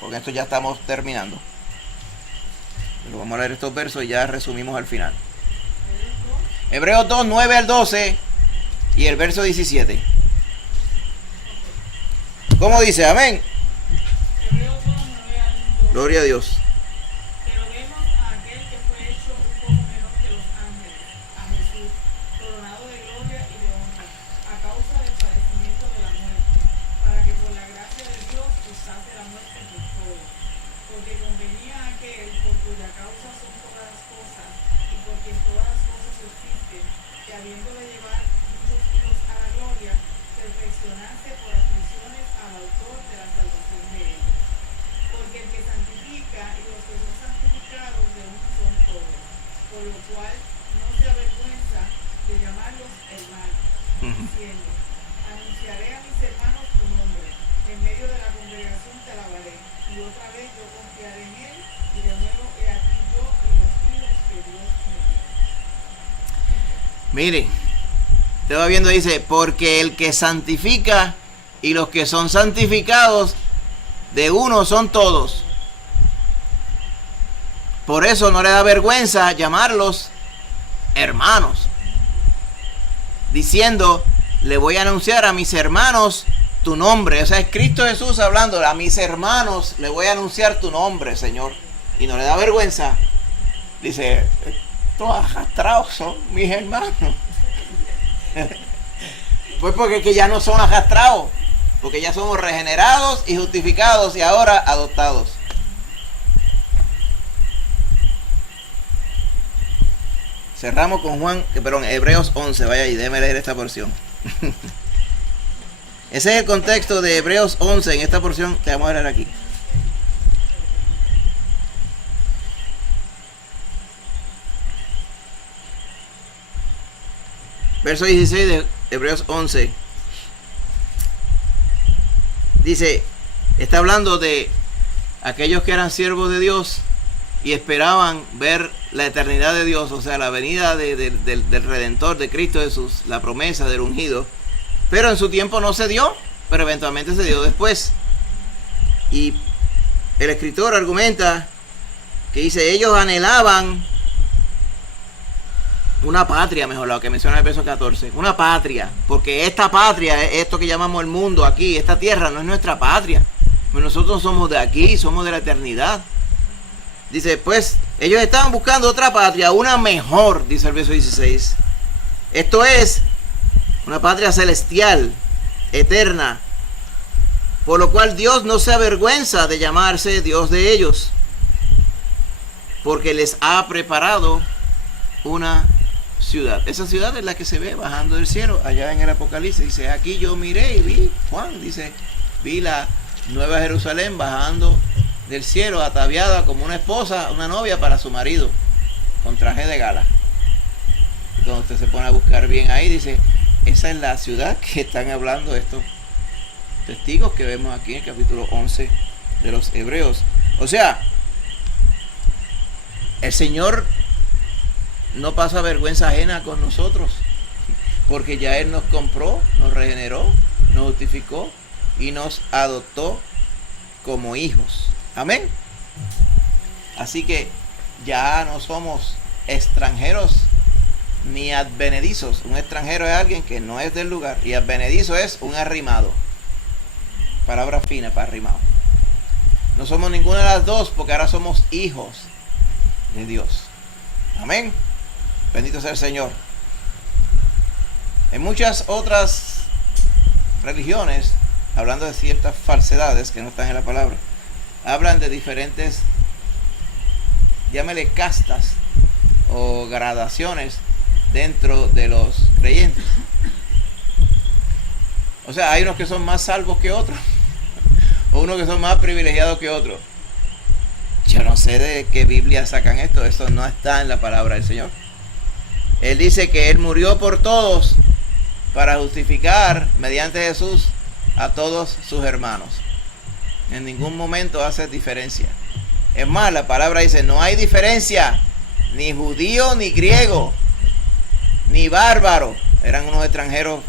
porque esto ya estamos terminando. Pero vamos a leer estos versos y ya resumimos al final. Hebreos 2:9-12 y el verso 17. ¿Cómo dice? Amén. Gloria a Dios. causa son todas las cosas, y por quien todas las cosas existen, que habiendo de llevar muchos hijos a la gloria, perfeccionarse por aflicciones al autor de la salvación de ellos. Porque el que santifica y los que son santificados de uno son todos, por lo cual no se avergüenza de llamarlos hermanos, diciendo: anunciaré a mis hermanos tu nombre, en medio de la congregación te alabaré, y otra vez yo confiaré en él, y de nuevo he aquí yo y los hijos que Dios me dio. Miren, te va viendo, dice, porque el que santifica y los que son santificados de uno son todos. Por eso no le da vergüenza llamarlos hermanos, diciendo: le voy a anunciar a mis hermanos tu nombre. O sea, es Cristo Jesús hablando: a mis hermanos le voy a anunciar tu nombre, Señor. Y no le da vergüenza. Dice: estos arrastrados son mis hermanos. Pues porque es que ya no son arrastrados, porque ya somos regenerados y justificados y ahora adoptados. Cerramos con Hebreos 11. Vaya ahí, déjeme leer esta porción. Ese es el contexto de Hebreos 11 en esta porción que vamos a leer aquí. Verso 16 de Hebreos 11. Dice, está hablando de aquellos que eran siervos de Dios y esperaban ver la eternidad de Dios, o sea, la venida del Redentor, de Cristo Jesús, la promesa del ungido. Pero en su tiempo no se dio, pero eventualmente se dio después. Y el escritor argumenta que dice, ellos anhelaban una patria, mejor lo que menciona el verso 14, una patria, porque esta patria, esto que llamamos el mundo aquí, esta tierra no es nuestra patria. Nosotros somos de aquí, somos de la eternidad. Dice, pues, ellos estaban buscando otra patria, una mejor, dice el verso 16. Esto es una patria celestial, eterna, por lo cual Dios no se avergüenza de llamarse Dios de ellos, porque les ha preparado una ciudad. Esa ciudad es la que se ve bajando del cielo, allá en el Apocalipsis. Dice, aquí yo miré y vi, Juan dice, vi la Nueva Jerusalén bajando del cielo, ataviada como una esposa, una novia para su marido, con traje de gala. Entonces usted se pone a buscar bien ahí, dice, esa es la ciudad que están hablando estos testigos que vemos aquí en el capítulo 11 de los Hebreos. O sea, el Señor no pasa vergüenza ajena con nosotros, porque ya Él nos compró, nos regeneró, nos justificó y nos adoptó como hijos. Amén. Así que ya no somos extranjeros ni advenedizos. Un extranjero es alguien que no es del lugar, y advenedizo es un arrimado. Palabra fina para arrimado. No somos ninguna de las dos, porque ahora somos hijos de Dios. Amén. Bendito sea el Señor. En muchas otras religiones, hablando de ciertas falsedades que no están en la palabra, hablan de diferentes, llámele castas o gradaciones dentro de los creyentes. O sea, hay unos que son más salvos que otros, o unos que son más privilegiados que otros. Yo no sé de qué Biblia sacan esto, eso no está en la palabra del Señor. Él dice que Él murió por todos para justificar mediante Jesús a todos sus hermanos. En ningún momento hace diferencia. Es más, la palabra dice, no hay diferencia, ni judío ni griego, ni bárbaro, eran unos extranjeros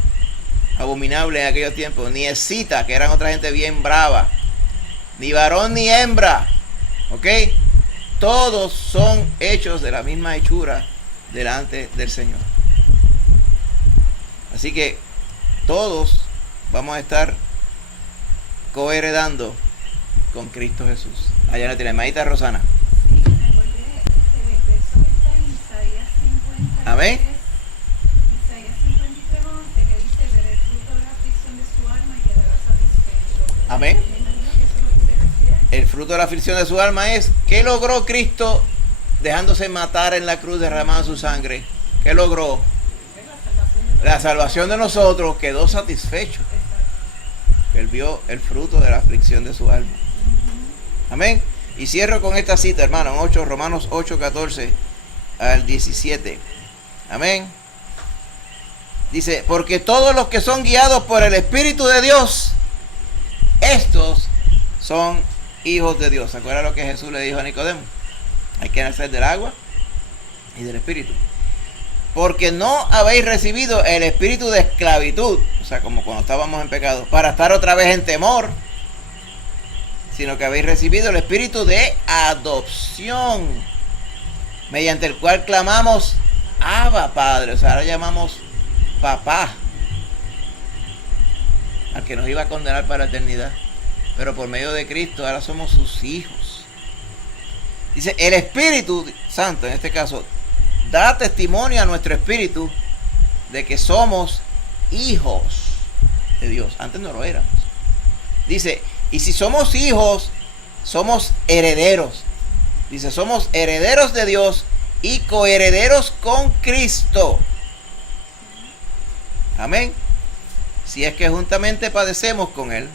abominables en aquellos tiempos, ni escita, que eran otra gente bien brava, ni varón ni hembra, ¿ok? Todos son hechos de la misma hechura delante del Señor. Así que todos vamos a estar coheredando con Cristo Jesús. Allá la tiene, hermanita Rosana. Sí, me acordé del verso que está en Isaías 53. Amén. Isaías 53:11, que dice, veré el fruto de la aflicción de su alma y quedará satisfecho. Amén. Me imagino que eso es lo que se refiere. El fruto de la aflicción de su alma es, ¿qué logró Cristo dejándose matar en la cruz, derramando su sangre, ¿qué logró? Es la salvación de La salvación de nosotros, quedó satisfecho. Él vio el fruto de la aflicción de su alma. Amén. Y cierro con esta cita, hermano, en Romanos 8, 14 al 17. Amén. Dice, porque todos los que son guiados por el Espíritu de Dios, estos son hijos de Dios. ¿Se acuerdan lo que Jesús le dijo a Nicodemo? Hay que nacer del agua y del Espíritu. Porque no habéis recibido el espíritu de esclavitud, o sea, como cuando estábamos en pecado, para estar otra vez en temor, sino que habéis recibido el espíritu de adopción, mediante el cual clamamos, Abba, Padre. O sea, ahora llamamos papá al que nos iba a condenar para la eternidad, pero por medio de Cristo ahora somos sus hijos. Dice, el Espíritu Santo, en este caso, da testimonio a nuestro espíritu de que somos hijos de Dios. Antes no lo éramos. Dice, y si somos hijos, somos herederos. Dice, somos herederos de Dios y coherederos con Cristo. Amén. Si es que juntamente padecemos con Él,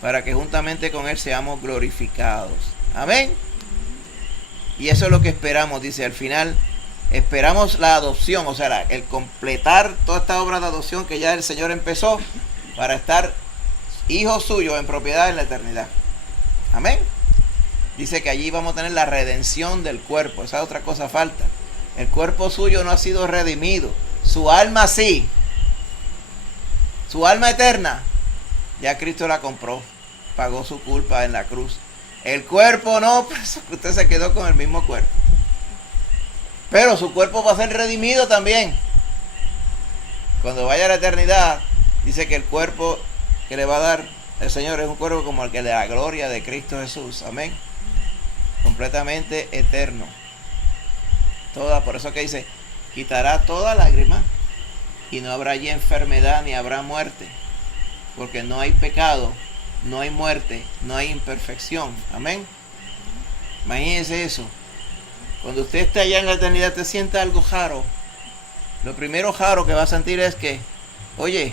para que juntamente con Él seamos glorificados. Amén. Y eso es lo que esperamos, dice al final. Esperamos la adopción, o sea, el completar toda esta obra de adopción que ya el Señor empezó para estar hijos suyos en propiedad en la eternidad. Amén. Dice que allí vamos a tener la redención del cuerpo. Esa otra cosa falta. El cuerpo suyo no ha sido redimido. Su alma sí. Su alma eterna. Ya Cristo la compró. Pagó su culpa en la cruz. El cuerpo no, pues usted se quedó con el mismo cuerpo. Pero su cuerpo va a ser redimido también. Cuando vaya a la eternidad, dice que el cuerpo que le va a dar el Señor es un cuerpo como el que de la gloria de Cristo Jesús. Amén. Completamente eterno. Por eso que dice, quitará toda lágrima y no habrá allí enfermedad ni habrá muerte. Porque no hay pecado, no hay muerte, no hay imperfección. Amén. Imagínense eso. Cuando usted esté allá en la eternidad, te sienta algo raro. Lo primero raro que va a sentir es que, oye,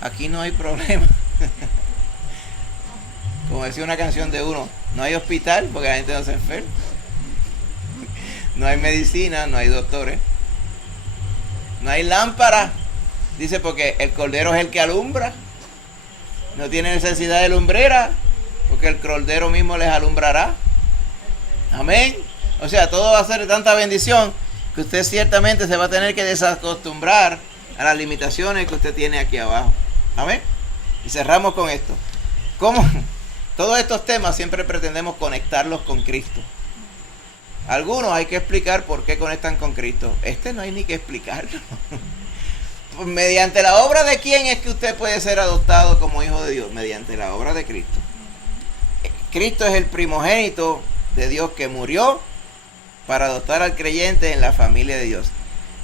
aquí no hay problema. Como decía una canción de uno, no hay hospital porque la gente no se enferma. No hay medicina, no hay doctores. No hay lámpara. Dice porque el cordero es el que alumbra. No tiene necesidad de lumbrera porque el cordero mismo les alumbrará. Amén. O sea, todo va a ser de tanta bendición que usted ciertamente se va a tener que desacostumbrar a las limitaciones que usted tiene aquí abajo. Amén. Y cerramos con esto. ¿Cómo? Todos estos temas siempre pretendemos conectarlos con Cristo. Algunos hay que explicar por qué conectan con Cristo. Este no hay ni que explicarlo. ¿Mediante la obra de quién es que usted puede ser adoptado como hijo de Dios? Mediante la obra de Cristo. Cristo es el primogénito de Dios que murió para adoptar al creyente en la familia de Dios.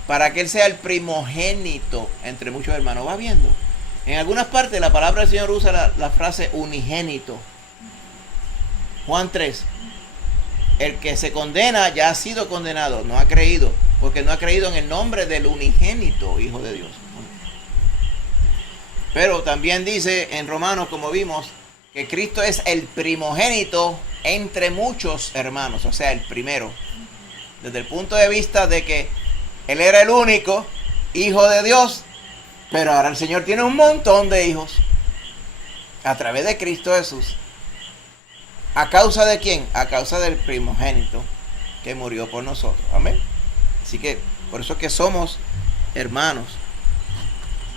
Para que Él sea el primogénito entre muchos hermanos. Va viendo. En algunas partes la palabra del Señor usa la frase unigénito. Juan 3. El que se condena ya ha sido condenado, no ha creído, porque no ha creído en el nombre del unigénito Hijo de Dios. Pero también dice en Romanos, como vimos, que Cristo es el primogénito entre muchos hermanos, o sea, el primero. Desde el punto de vista de que Él era el único Hijo de Dios, pero ahora el Señor tiene un montón de hijos a través de Cristo Jesús. ¿A causa de quién? A causa del primogénito que murió por nosotros. Amén. Así que por eso es que somos hermanos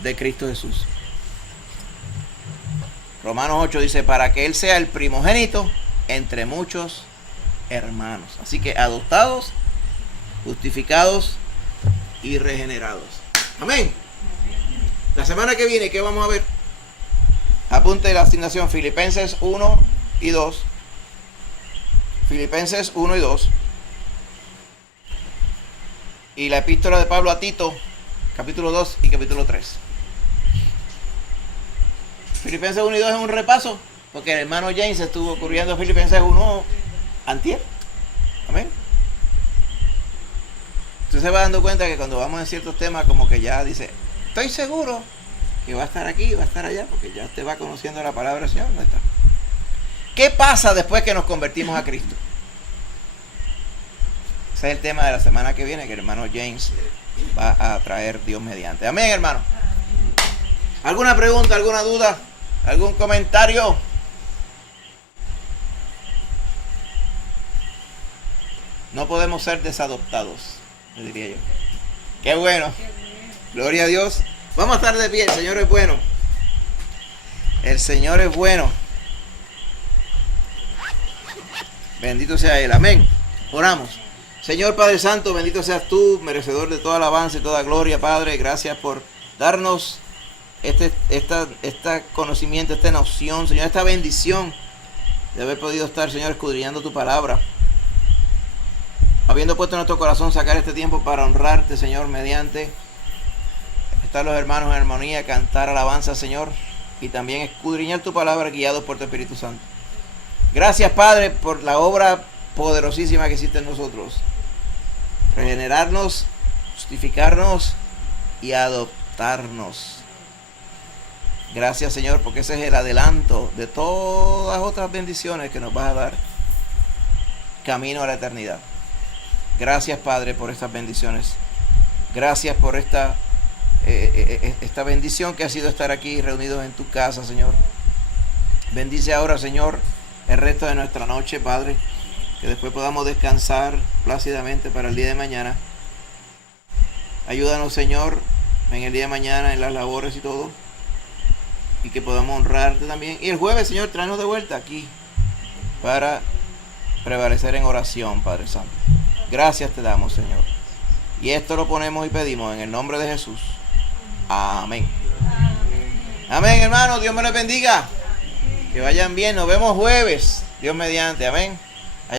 de Cristo Jesús. Romanos 8 dice, para que Él sea el primogénito entre muchos hermanos. Así que adoptados, justificados y regenerados. Amén. La semana que viene, ¿qué vamos a ver? Apunte la asignación Filipenses 1 y 2. Filipenses 1 y 2. Y la epístola de Pablo a Tito, capítulo 2 y capítulo 3. Filipenses 1 y 2 es un repaso, porque el hermano James estuvo ocurriendo Filipenses 1 antier. Amén. usted se va dando cuenta que cuando vamos en ciertos temas, como que ya dice, estoy seguro que va a estar aquí, va a estar allá, porque ya usted va conociendo la palabra del Señor. ¿No está? ¿Qué pasa después que nos convertimos a Cristo? Ese es el tema de la semana que viene, que el hermano James va a traer, Dios mediante. Amén, hermano. ¿Alguna pregunta, alguna duda, algún comentario? No podemos ser desadoptados, le diría yo. Qué bueno. Gloria a Dios. Vamos a estar de pie. El Señor es bueno. El Señor es bueno. Bendito sea Él. Amén. Oramos. Señor Padre Santo, bendito seas tú, merecedor de toda alabanza y toda gloria, Padre. Gracias por darnos este conocimiento, esta noción, Señor, esta bendición de haber podido estar, Señor, escudriñando tu palabra. Habiendo puesto en nuestro corazón sacar este tiempo para honrarte, Señor, mediante estar los hermanos en armonía, cantar alabanza, Señor, y también escudriñar tu palabra guiados por tu Espíritu Santo. Gracias, Padre, por la obra poderosísima que hiciste en nosotros. Regenerarnos, justificarnos y adoptarnos. Gracias, Señor, porque ese es el adelanto de todas otras bendiciones que nos vas a dar camino a la eternidad. Gracias, Padre, por estas bendiciones. Gracias por esta bendición que ha sido estar aquí reunidos en tu casa, Señor. Bendice ahora, Señor, el resto de nuestra noche, Padre, que después podamos descansar plácidamente para el día de mañana. Ayúdanos, Señor, en el día de mañana, en las labores y todo, y que podamos honrarte también. Y el jueves, Señor, tráenos de vuelta aquí para prevalecer en oración, Padre Santo. Gracias te damos, Señor. Y esto lo ponemos y pedimos en el nombre de Jesús. Amén. Amén, hermanos. Dios me les bendiga. Que vayan bien. Nos vemos jueves. Dios mediante. Amén.